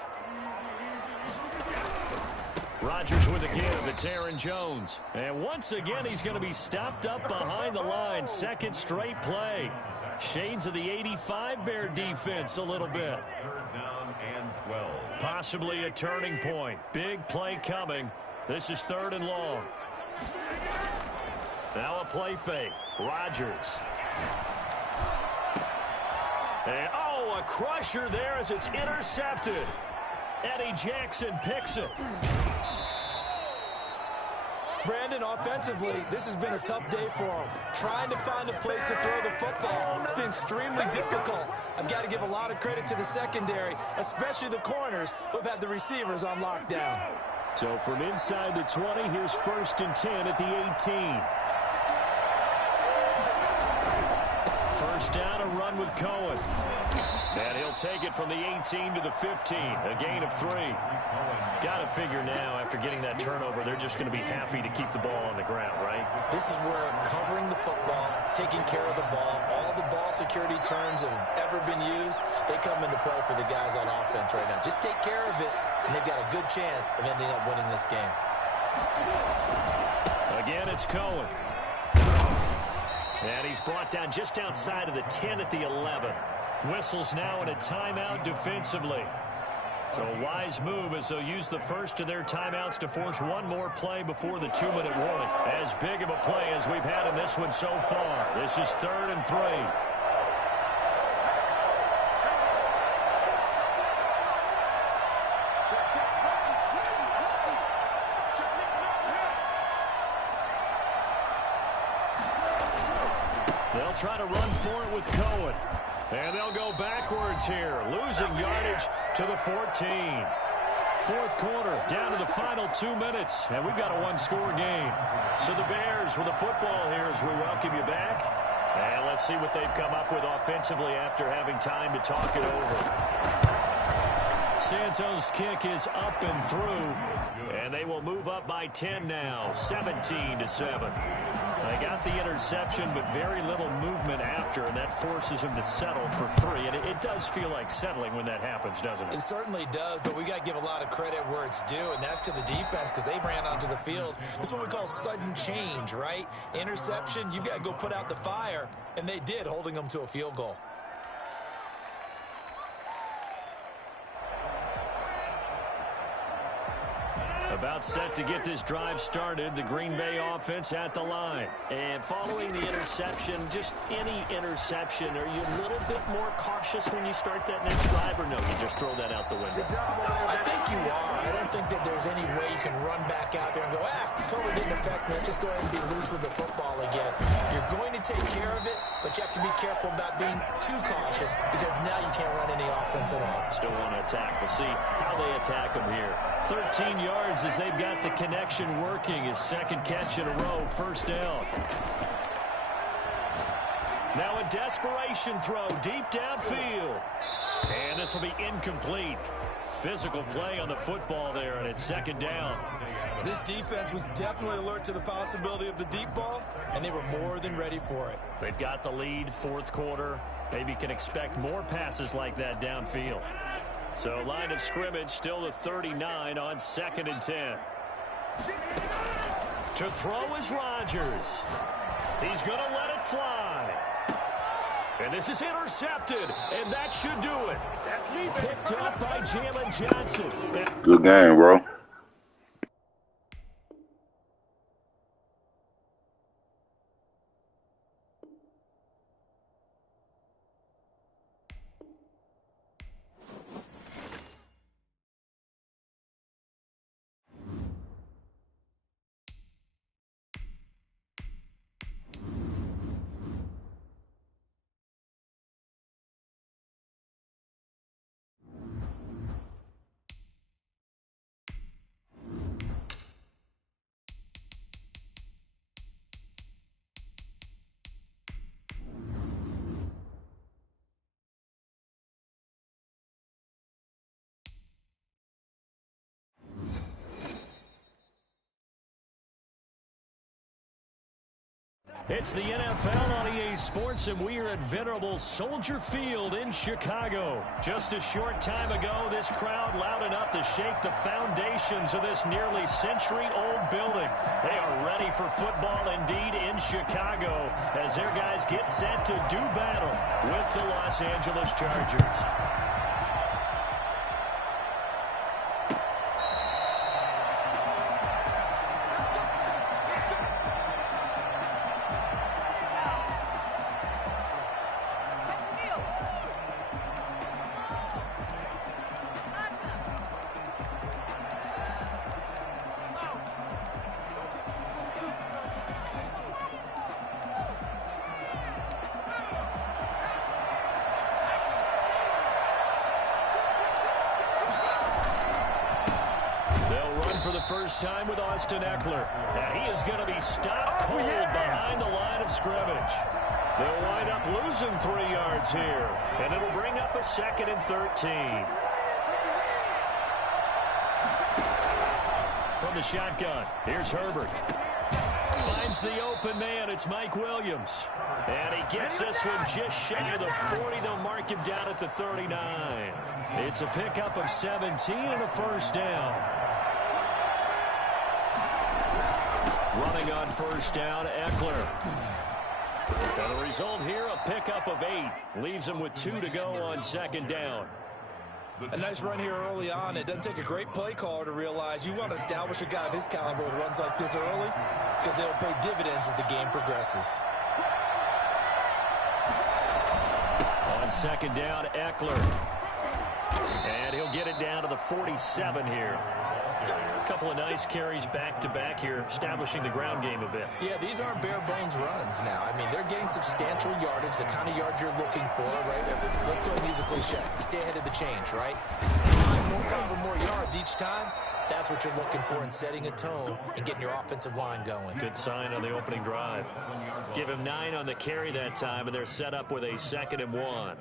Rodgers with a give. It's Aaron Jones. And once again, he's going to be stopped up behind the line. Second straight play. Shades of the 85 Bear defense a little bit. Third down and 12. Possibly a turning point. Big play coming. This is 3rd and long. Now a play fake. Rodgers. And, a crusher there as it's intercepted. Eddie Jackson picks it. Brandon, offensively, this has been a tough day for him. Trying to find a place to throw the football. It's been extremely difficult. I've got to give a lot of credit to the secondary, especially the corners who've had the receivers on lockdown. So from inside the 20, here's 1st and 10 at the 18. First down, a run with Cohen. And he'll take it from the 18 to the 15, a gain of 3. Got to figure now, after getting that turnover, they're just going to be happy to keep the ball on the ground, right? This is where covering the football, taking care of the ball, all the ball security terms that have ever been used, they come into play for the guys on offense right now. Just take care of it, and they've got a good chance of ending up winning this game. Again, it's Cohen. And he's brought down just outside of the 10 at the 11. Whistles now in a timeout defensively. So a wise move as they'll use the first of their timeouts to force one more play before the 2-minute warning. As big of a play as we've had in this one so far. This is 3rd and 3. They'll try to run for it with Cohen. And they'll go backwards here, losing yardage to the 14. 4th quarter, down to the final 2 minutes, and we've got a one-score game. So the Bears with the football here as we welcome you back. And let's see what they've come up with offensively after having time to talk it over. Santos' kick is up and through, and they will move up by 10 now, 17-7. They got the interception, but very little movement after, and that forces them to settle for 3. And it does feel like settling when that happens, doesn't it? It certainly does, but we got to give a lot of credit where it's due, and that's to the defense because they ran onto the field. This is what we call sudden change, right? Interception, you've got to go put out the fire, and they did, holding them to a field goal. About set to get this drive started, the Green Bay offense at the line. And following the interception, just any interception, are you a little bit more cautious when you start that next drive, or no, you just throw that out the window? I think you are. I don't think that there's any way you can run back out there and go, totally didn't affect me. Let's just go ahead and be loose with the football again. You're going to take care of it, but you have to be careful about being too cautious because now you can't run any offense at all. Still want to attack. We'll see how they attack them here. 13 yards as they've got the connection working. His 2nd catch in a row, 1st down. Now a desperation throw deep downfield. And this will be incomplete. Physical play on the football there, and it's 2nd down. This defense was definitely alert to the possibility of the deep ball, and they were more than ready for it. They've got the lead, 4th quarter. Maybe can expect more passes like that downfield. So line of scrimmage still the 39 on 2nd and 10. To throw is Rodgers. He's going to let it fly. And this is intercepted, and that should do it. Picked up by Jalen Johnson. Good game, bro. It's the NFL on EA Sports, and we are at venerable Soldier Field in Chicago. Just a short time ago, this crowd loud enough to shake the foundations of this nearly century-old building. They are ready for football indeed in Chicago as their guys get set to do battle with the Los Angeles Chargers. For the first time with Austin Ekeler. And he is going to be stopped cold behind the line of scrimmage. They'll wind up losing 3 yards here. And it'll bring up a 2nd and 13. From the shotgun, here's Herbert. Finds the open man. It's Mike Williams. And he gets this one just shy of the 40. They'll mark him down at the 39. It's a pickup of 17 and a first down. Running on first down, Ekeler. And the result here, a pickup of 8. Leaves him with 2 to go on 2nd down. A nice run here early on. It doesn't take a great play caller to realize you want to establish a guy of his caliber who runs like this early because they'll pay dividends as the game progresses. On 2nd down, Ekeler. And he'll get it down to the 47 here. A couple of nice carries back-to-back here, establishing the ground game a bit. Yeah, these aren't bare-bones runs now. I mean, they're getting substantial yardage, the kind of yards you're looking for, right? Let's go ahead and use a cliche. Stay ahead of the change, right? 5 or more yards each time, that's what you're looking for in setting a tone and getting your offensive line going. Good sign on the opening drive. Give him 9 on the carry that time, and they're set up with a 2nd and 1.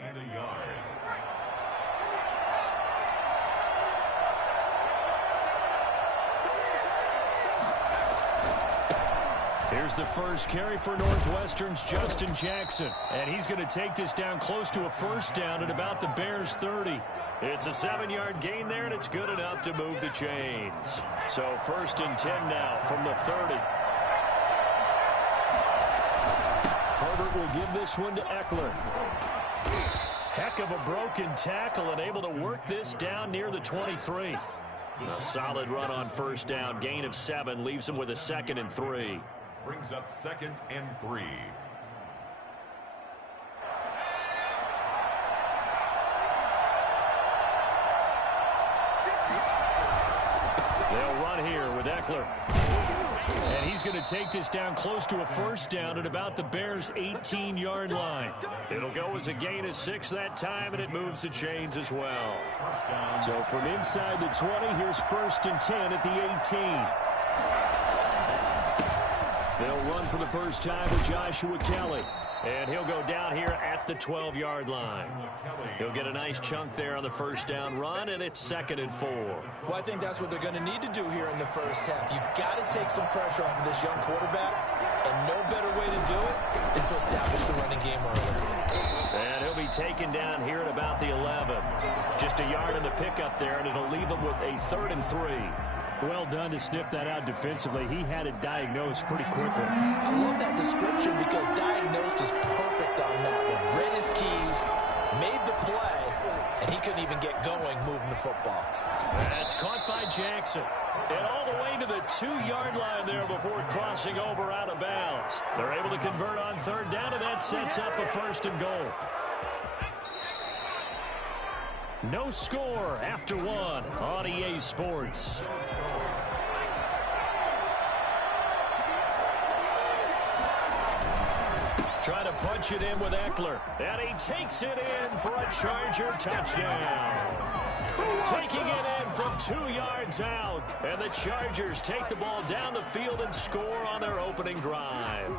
Here's the first carry for Northwestern's Justin Jackson. And he's going to take this down close to a first down at about the Bears' 30. It's a 7-yard gain there, and it's good enough to move the chains. So 1st and 10 now from the 30. Herbert will give this one to Ekeler. Heck of a broken tackle and able to work this down near the 23. A solid run on first down. Gain of 7 leaves him with a 2nd and 3. Brings up 2nd and 3. They'll run here with Ekeler. And he's going to take this down close to a first down at about the Bears' 18-yard line. It'll go as a gain of 6 that time, and it moves the chains as well. So from inside the 20, here's 1st and 10 at the 18. They'll run for the first time with Joshua Kelly. And he'll go down here at the 12-yard line. He'll get a nice chunk there on the first down run, and it's 2nd and 4. Well, I think that's what they're going to need to do here in the first half. You've got to take some pressure off of this young quarterback, and no better way to do it than to establish the running game early. And he'll be taken down here at about the 11. Just a yard in the pickup there, and it'll leave him with a 3rd and 3. Well done to sniff that out defensively. He had it diagnosed pretty quickly. I love that description because diagnosed is perfect on that one. Read his keys, made the play, and he couldn't even get going moving the football. That's caught by Jackson. And all the way to the 2-yard line there before crossing over out of bounds. They're able to convert on 3rd down, and that sets up a 1st and goal. No score after 1 on EA Sports. Trying to punch it in with Ekeler. And he takes it in for a Charger touchdown. Taking it in from 2 yards out. And the Chargers take the ball down the field and score on their opening drive.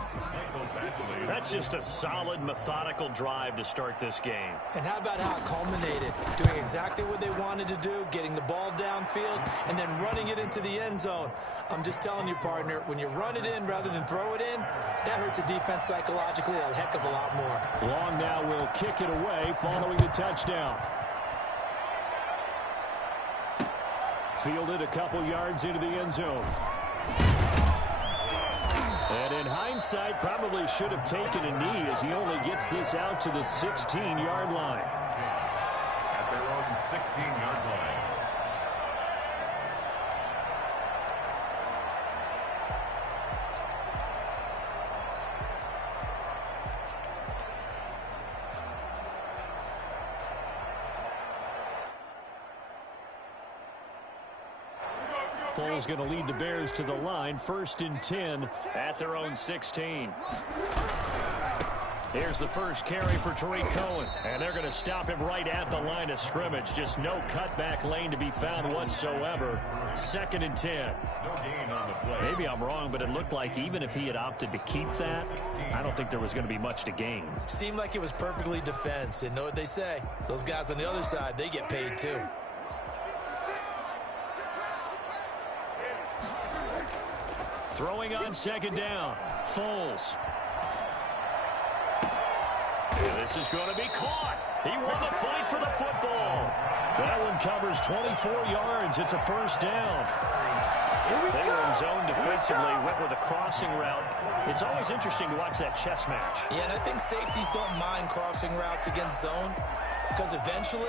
That's just a solid, methodical drive to start this game. And how about how it culminated? Doing exactly what they wanted to do, getting the ball downfield, and then running it into the end zone. I'm just telling you, partner, when you run it in rather than throw it in, that hurts a defense psychologically a heck of a lot more. Long now will kick it away following the touchdown. Fielded a couple yards into the end zone. And in hindsight, probably should have taken a knee as he only gets this out to the 16-yard line. At their own 16-yard line. Foles going to lead the Bears to the line. 1st and 10 at their own 16. Here's the first carry for Tariq Cohen. And they're going to stop him right at the line of scrimmage. Just no cutback lane to be found whatsoever. 2nd and 10. No gain on the play. Maybe I'm wrong, but it looked like even if he had opted to keep that, I don't think there was going to be much to gain. Seemed like it was perfectly defense. And know what they say? Those guys on the other side, they get paid too. Throwing on 2nd down. Foles. And this is going to be caught. He won the fight for the football. That one covers 24 yards. It's a 1st down. They were in zone defensively, went with a crossing route. It's always interesting to watch that chess match. Yeah, and I think safeties don't mind crossing routes against zone because eventually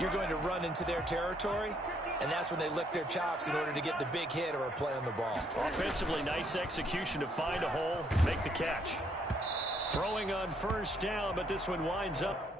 you're going to run into their territory. And that's when they lick their chops in order to get the big hit or a play on the ball. Offensively, nice execution to find a hole, make the catch. Throwing on 1st down, but this one winds up.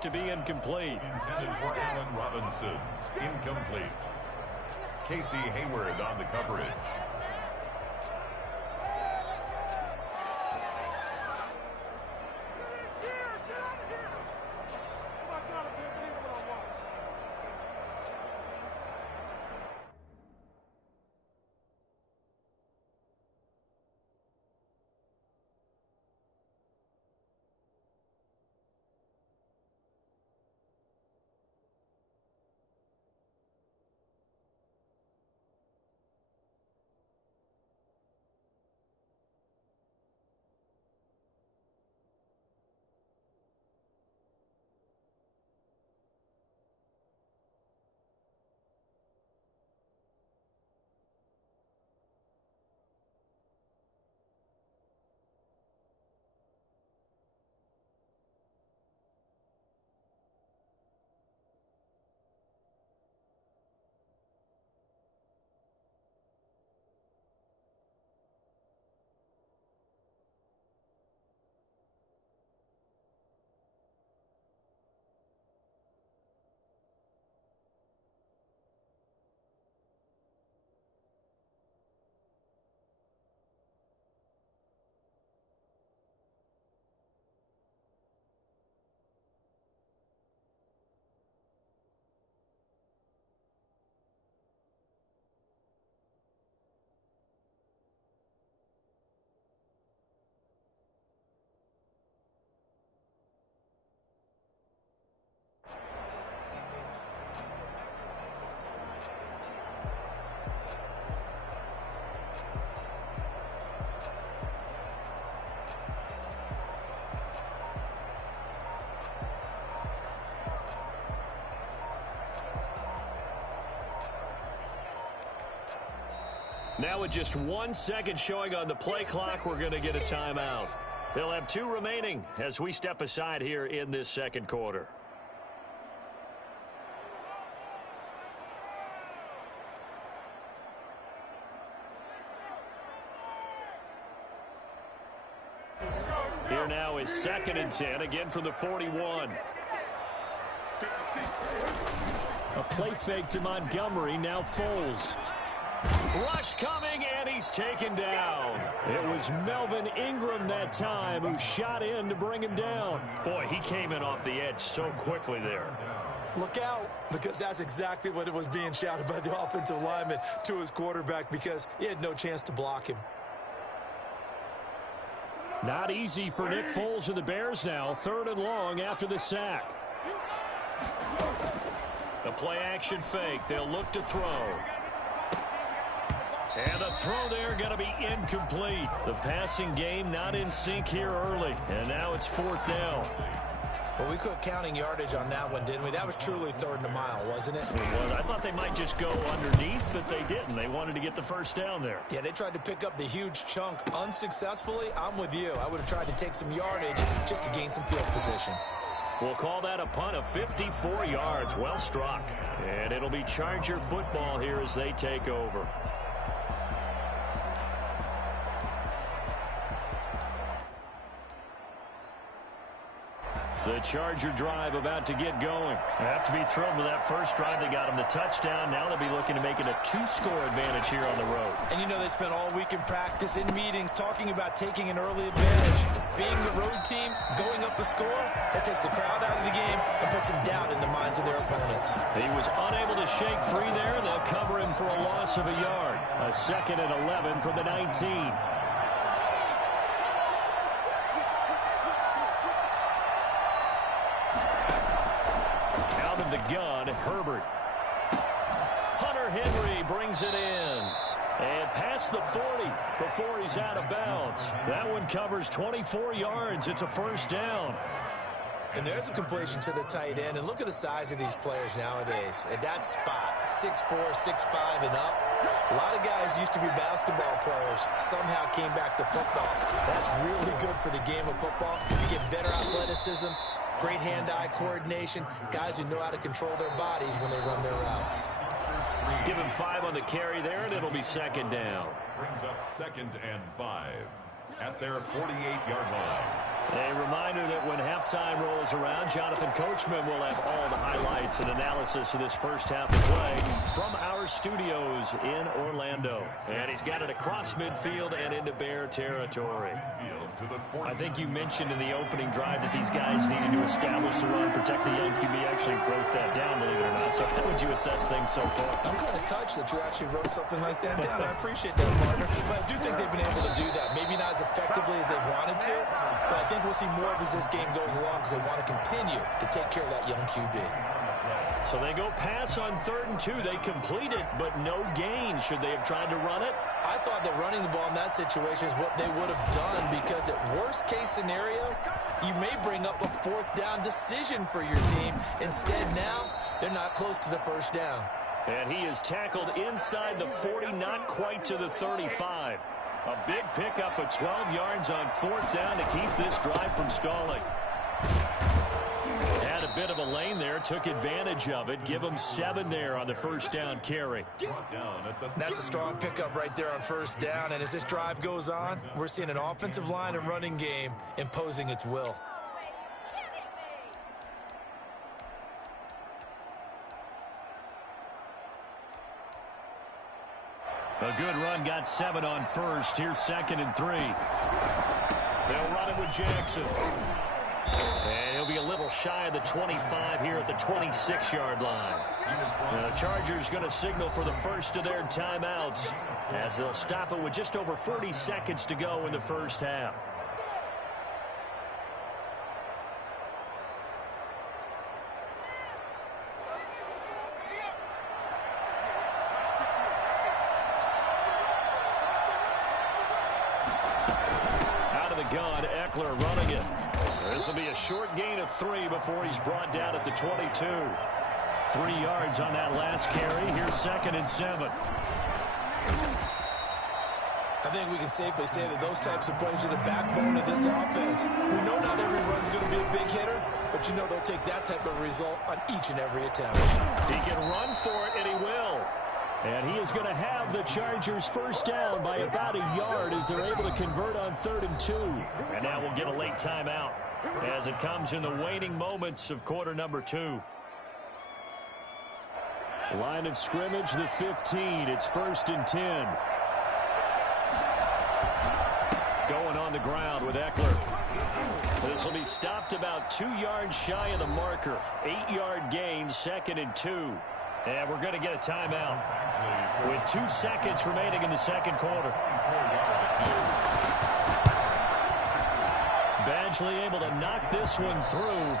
To be incomplete. Intended for Allen Robinson. Incomplete. Casey Hayward on the coverage. Now with just 1 second showing on the play clock, we're going to get a timeout. They'll have 2 remaining as we step aside here in this second quarter. Here now is 2nd and 10, again from the 41. A play fake to Montgomery, now Foles. Rush coming, and he's taken down. It was Melvin Ingram that time who shot in to bring him down. Boy, he came in off the edge so quickly there. Look out, because that's exactly what it was being shouted by the offensive lineman to his quarterback, because he had no chance to block him. Not easy for Nick Foles and the Bears now. 3rd and long after the sack. The play action fake. They'll look to throw. And the throw there going to be incomplete. The passing game not in sync here early. And now it's 4th down. Well, we quit counting yardage on that one, didn't we? That was truly 3rd and a mile, wasn't it? It was. I thought they might just go underneath, but they didn't. They wanted to get the first down there. Yeah, they tried to pick up the huge chunk unsuccessfully. I'm with you. I would have tried to take some yardage just to gain some field position. We'll call that a punt of 54 yards. Well struck. And it'll be Charger football here as they take over. The Charger drive about to get going. They have to be thrilled with that first drive that got them the touchdown. Now they'll be looking to make it a 2-score advantage here on the road. And you know they spent all week in practice, in meetings, talking about taking an early advantage. Being the road team, going up a score, that takes the crowd out of the game and puts some doubt in the minds of their opponents. He was unable to shake free there. They'll cover him for a loss of a yard. A 2nd and 11 from the 19. The gun, Herbert. Hunter Henry brings it in. And past the 40 before he's out of bounds. That one covers 24 yards. It's a 1st down. And there's a completion to the tight end. And look at the size of these players nowadays. At that spot, 6'4", 6'5", and up. A lot of guys used to be basketball players. Somehow came back to football. That's really good for the game of football. You get better athleticism. Great hand-eye coordination. Guys who know how to control their bodies when they run their routes. Give him 5 on the carry there, and it'll be 2nd down. Brings up 2nd and 5 at their 48-yard line. A reminder that when halftime rolls around, Jonathan Coachman will have all the highlights and analysis of this first half of play from our studios in Orlando. And he's got it across midfield and into Bear territory. I think you mentioned in the opening drive that these guys needed to establish the run, protect the young QB. Actually wrote that down, believe it or not. So how would you assess things so far? I'm kind of touched that you actually wrote something like that down. I appreciate that, partner. But I do think they've been able to do that. Maybe not as effectively as they wanted to, but I think we'll see more of as this game goes along because they want to continue to take care of that young QB. So they go pass on 3rd and 2. They complete it, but no gain. Should they have tried to run it? I thought that running the ball in that situation is what they would have done because at worst case scenario, you may bring up a 4th down decision for your team. Instead now, they're not close to the 1st down. And he is tackled inside the 40, not quite to the 35. A big pickup of 12 yards on 4th down to keep this drive from stalling. Had a bit of a lane there, took advantage of it. Give him 7 there on the 1st down carry. That's a strong pickup right there on 1st down. And as this drive goes on, we're seeing an offensive line and running game imposing its will. A good run, got 7 on 1st. Here's 2nd and 3. They'll run it with Jackson. And he'll be a little shy of the 25 here at the 26-yard line. Now the Chargers going to signal for the first of their timeouts as they'll stop it with just over 40 seconds to go in the first half. Gun, Eckler running it. This will be a short gain of 3 before he's brought down at the 22. 3 yards on that last carry. Here's 2nd and 7. think we can safely say that those types of plays are the backbone of this offense. We know not every run's going to be a big hitter, but you know they'll take that type of result on each and every attempt. He can run for it, and he will. And he is going to have the Chargers first down by about a yard as they're able to convert on 3rd and 2. And now we'll get a late timeout as it comes in the waning moments of quarter number 2. Line of scrimmage, the 15. It's 1st and 10. Going on the ground with Eckler. This will be stopped about 2 yards shy of the marker. 8-yard gain, 2nd and 2. And we're going to get a timeout with 2 seconds remaining in the second quarter. Badgley able to knock this one through.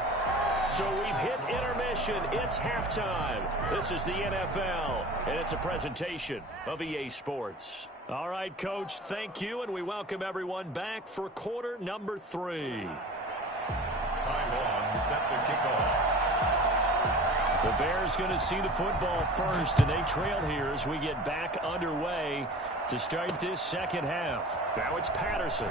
So we've hit intermission. It's halftime. This is the NFL, and it's a presentation of EA Sports. All right, Coach, thank you, and we welcome everyone back for quarter number 3. Taiwan set to kick off. The Bears going to see the football first, and they trail here as we get back underway to start this second half. Now it's Patterson.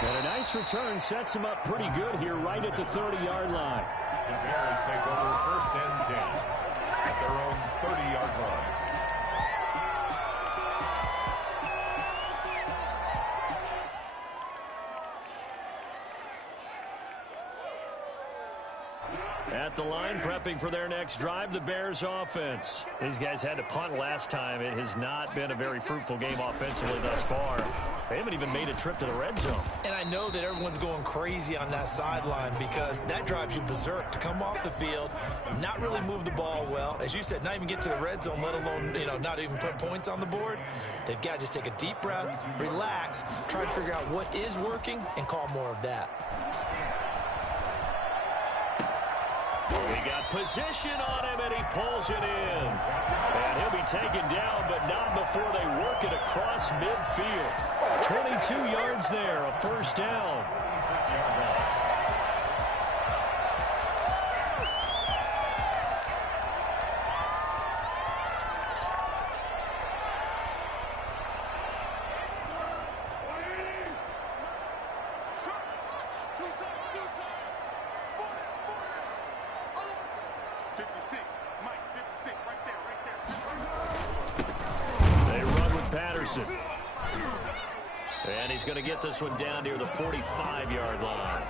And a nice return sets him up pretty good here right at the 30-yard line. The Bears take over 1st and 10 at their own 30-yard line. At the line, prepping for their next drive, the Bears offense. These guys had to punt last time. It has not been a very fruitful game offensively thus far. They haven't even made a trip to the red zone. And I know that everyone's going crazy on that sideline because that drives you berserk to come off the field, not really move the ball well. As you said, not even get to the red zone, let alone, not even put points on the board. They've got to just take a deep breath, relax, try to figure out what is working, and call more of that. We got position on him, and he pulls it in. And he'll be taken down, but not before they work it across midfield. 22 yards there, a first down. 6-yard line. And he's going to get this one down near the 45-yard line.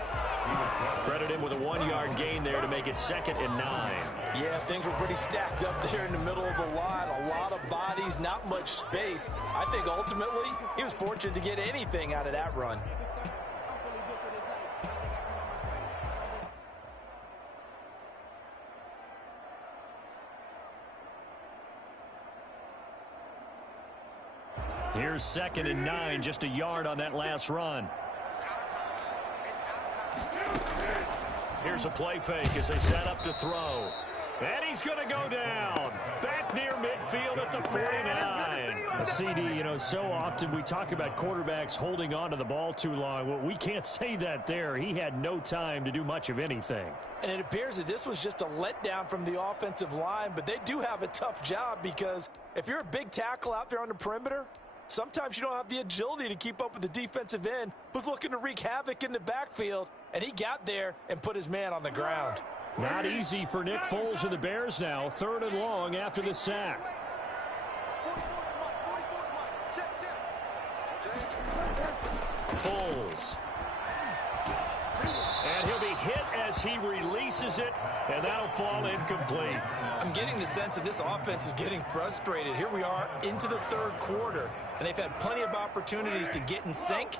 Credit him with a 1-yard gain there to make it 2nd and 9. Yeah, things were pretty stacked up there in the middle of the line. A lot of bodies, not much space. I think ultimately he was fortunate to get anything out of that run. Here's 2nd and 9, just a yard on that last run. Here's a play fake as they set up to throw. And he's going to go down. Back near midfield at the 49. CD, so often we talk about quarterbacks holding on to the ball too long. Well, we can't say that there. He had no time to do much of anything. And it appears that this was just a letdown from the offensive line, but they do have a tough job because if you're a big tackle out there on the perimeter, sometimes you don't have the agility to keep up with the defensive end who's looking to wreak havoc in the backfield, and he got there and put his man on the ground. Not easy for Nick Foles and the Bears now. 3rd and long after the sack. Foles. And he'll be hit as he releases it, and that'll fall incomplete. I'm getting the sense that this offense is getting frustrated. Here we are into the 3rd quarter, and they've had plenty of opportunities to get in sync.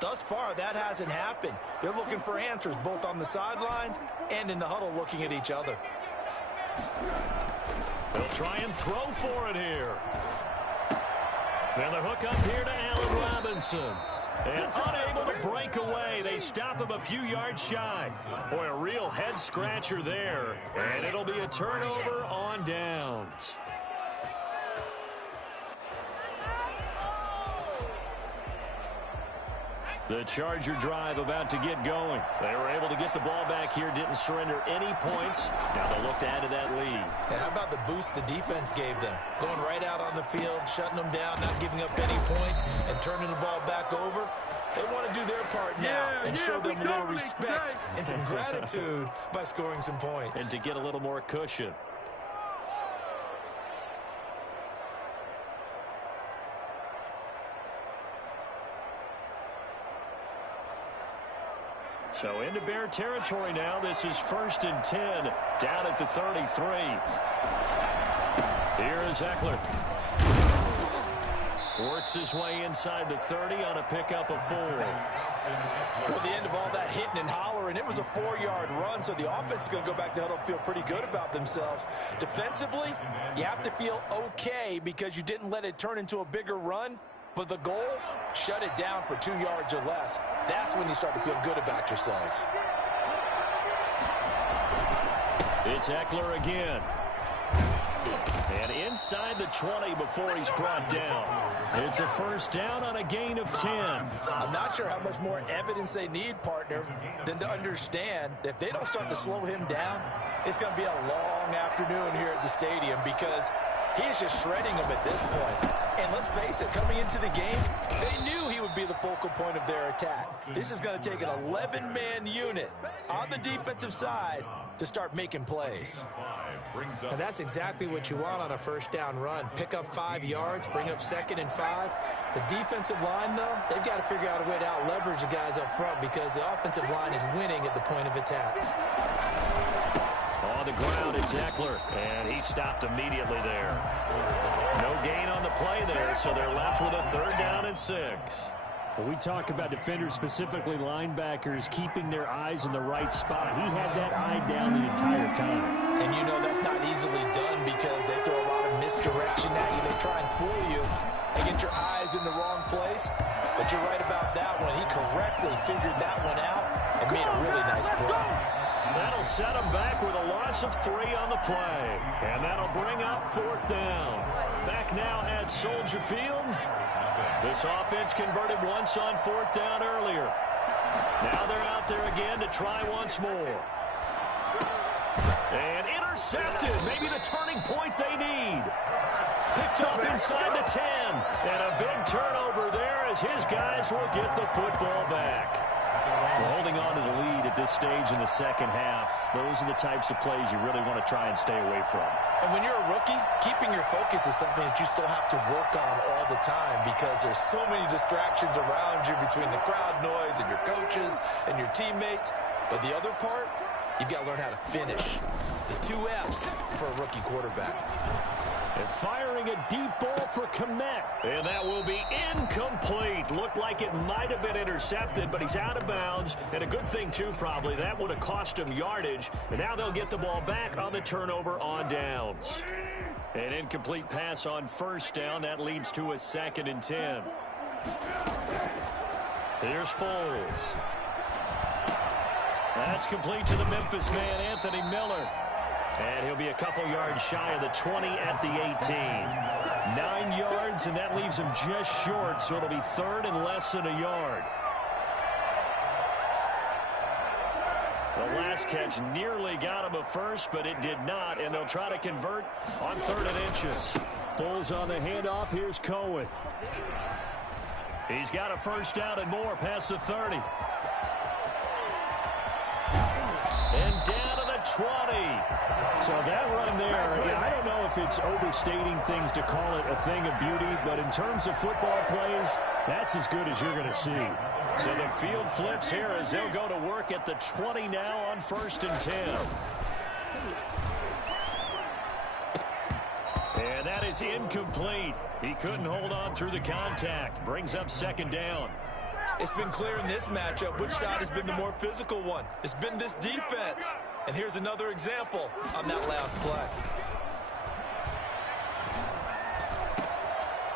Thus far, that hasn't happened. They're looking for answers both on the sidelines and in the huddle looking at each other. They'll try and throw for it here. And the hook up here to Allen Robinson. And unable to break away. They stop him a few yards shy. Boy, a real head-scratcher there. And it'll be a turnover on downs. The Charger drive about to get going. They were able to get the ball back here, didn't surrender any points. Now they'll look to add to that lead. Yeah, how about the boost the defense gave them? Going right out on the field, shutting them down, not giving up any points, and turning the ball back over. They want to do their part now and show them a little respect and some gratitude by scoring some points. And to get a little more cushion. So into Bear territory now. This is 1st and 10 down at the 33. Here is Ekeler. Works his way inside the 30 on a pickup of 4. Well, the end of all that hitting and hollering, it was a 4-yard run, so the offense is going to go back to huddle and feel pretty good about themselves. Defensively, you have to feel okay because you didn't let it turn into a bigger run. But the goal, shut it down for 2 yards or less. That's when you start to feel good about yourselves. It's Ekeler again. And inside the 20 before he's brought down. It's a 1st down on a gain of 10. I'm not sure how much more evidence they need, partner, than to understand that if they don't start to slow him down, it's going to be a long afternoon here at the stadium because he's just shredding them at this point. And let's face it, coming into the game, they knew he would be the focal point of their attack. This is going to take an 11-man unit on the defensive side to start making plays. And that's exactly what you want on a 1st down run. Pick up 5 yards, bring up 2nd and 5. The defensive line, though, they've got to figure out a way to out-leverage the guys up front because the offensive line is winning at the point of attack. On the ground, it's Ekeler, and he stopped immediately there. No gain on the play there, so they're left with a 3rd down and 6. Well, we talk about defenders, specifically linebackers, keeping their eyes in the right spot. He had that eye down the entire time. And you know that's not easily done because they throw a lot of misdirection at you. They try and fool you and get your eyes in the wrong place. But you're right about that one. He correctly figured that one out and made a really nice play. That'll set him back with a loss of 3 on the play. And that'll bring up 4th down. Back now at Soldier Field. This offense converted once on 4th down earlier. Now they're out there again to try once more. And intercepted. Maybe the turning point they need. Picked up inside the 10. And a big turnover there as his guys will get the football back. Well, holding on to the lead at this stage in the 2nd half, those are the types of plays you really want to try and stay away from. And when you're a rookie, keeping your focus is something that you still have to work on all the time because there's so many distractions around you between the crowd noise and your coaches and your teammates. But the other part, you've got to learn how to finish. The 2 F's for a rookie quarterback. And firing a deep ball for Kmet. And that will be incomplete. Looked like it might have been intercepted, but he's out of bounds. And a good thing, too, probably. That would have cost him yardage. And now they'll get the ball back on the turnover on downs. An incomplete pass on 1st down. That leads to a 2nd and 10. Here's Foles. That's complete to the Memphis man, Anthony Miller. And he'll be a couple yards shy of the 20 at the 18. 9 yards, and that leaves him just short, so it'll be 3rd and less than a yard. The last catch nearly got him a first, but it did not, and they'll try to convert on 3rd and inches. Bulls on the handoff. Here's Cohen. He's got a 1st down and more past the 30. And down to the 20. So that run there, I don't know if it's overstating things to call it a thing of beauty, but in terms of football plays, that's as good as you're going to see. So the field flips here as they'll go to work at the 20 now on 1st and 10. And that is incomplete. He couldn't hold on through the contact. Brings up 2nd down. It's been clear in this matchup which side has been the more physical one. It's been this defense. And here's another example on that last play.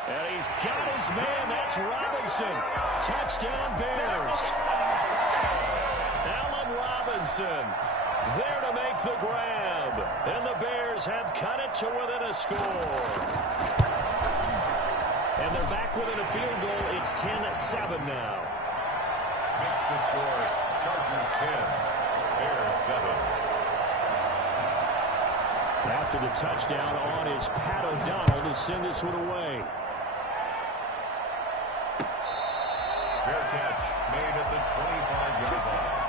And he's got his man. That's Robinson. Touchdown Bears. Allen Robinson there to make the grab. And the Bears have cut it to within a score. And they're back within a field goal. It's 10-7 now. Makes the score Chargers 10, Bears 7. After the touchdown on is Pat O'Donnell to send this one away. Fair catch made at the 25-yard line.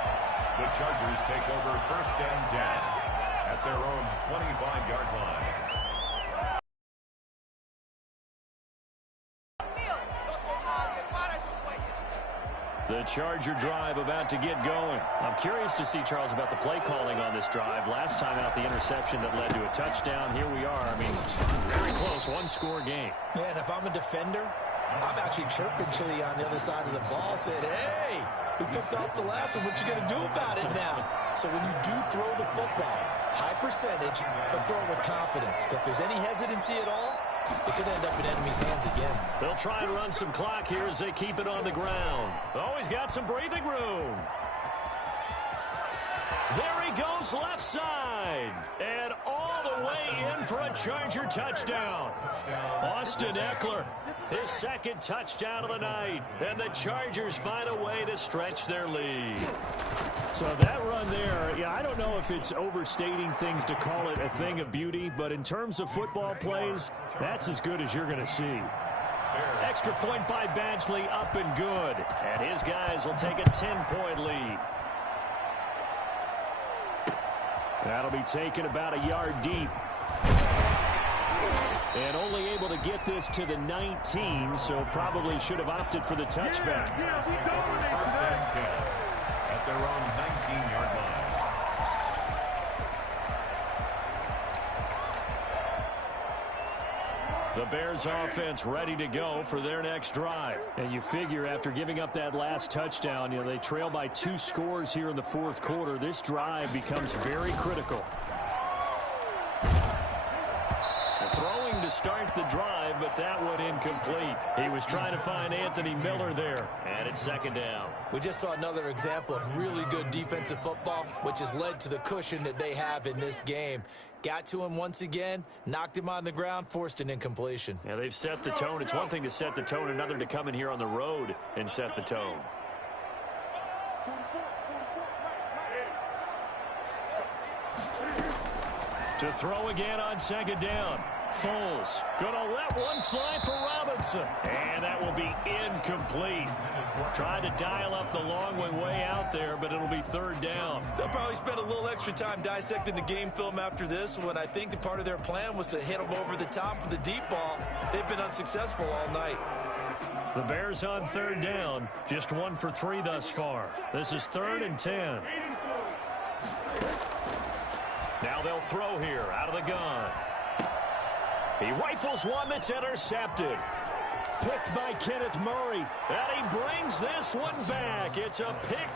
The Chargers take over 1st and 10 at their own 25-yard line. The Charger drive about to get going. I'm curious to see, Charles, about the play calling on this drive. Last time out, the interception that led to a touchdown. Here we are. I mean, very close, one-score game. Man, if I'm a defender, I'm actually chirping Chili on the other side of the ball, saying, hey, we picked off the last one. What you going to do about it now? So when you do throw the football, high percentage, but throw it with confidence. If there's any hesitancy at all, it could end up in enemy's hands again. They'll try and run some clock here as they keep it on the ground. Always got some breathing room. There he goes left side. And all the way in for a Charger touchdown. Austin Eckler, his second touchdown of the night. And the Chargers find a way to stretch their lead. So that run there, yeah, I don't know if it's overstating things to call it a thing of beauty, but in terms of football plays, that's as good as you're going to see. Extra point by Badgley, up and good. And his guys will take a 10-point lead. That'll be taken about a yard deep. And only able to get this to the 19, so probably should have opted for the touchback. First and 10 at their own 19-yard line. The Bears offense ready to go for their next drive. And you figure after giving up that last touchdown, you know, they trail by 2 scores here in the fourth quarter. This drive becomes very critical. Throwing to start the drive, but that one incomplete. He was trying to find Anthony Miller there, and it's second down. We just saw another example of really good defensive football, which has led to the cushion that they have in this game. Got to him once again, knocked him on the ground, forced an incompletion. Yeah, they've set the tone. It's one thing to set the tone, another to come in here on the road and set the tone. To throw again on second down. Foles gonna let one fly for Robinson. And that will be incomplete. Trying to dial up the long way out there, but it'll be third down. They'll probably spend a little extra time dissecting the game film after this one. I think the part of their plan was to hit them over the top with the deep ball. They've been unsuccessful all night. The Bears on third down, just 1 for 3 thus far. This is 3rd and 10. Now they'll throw here out of the gun. He rifles one that's intercepted. Picked by Kenneth Murray. And he brings this one back. It's a pick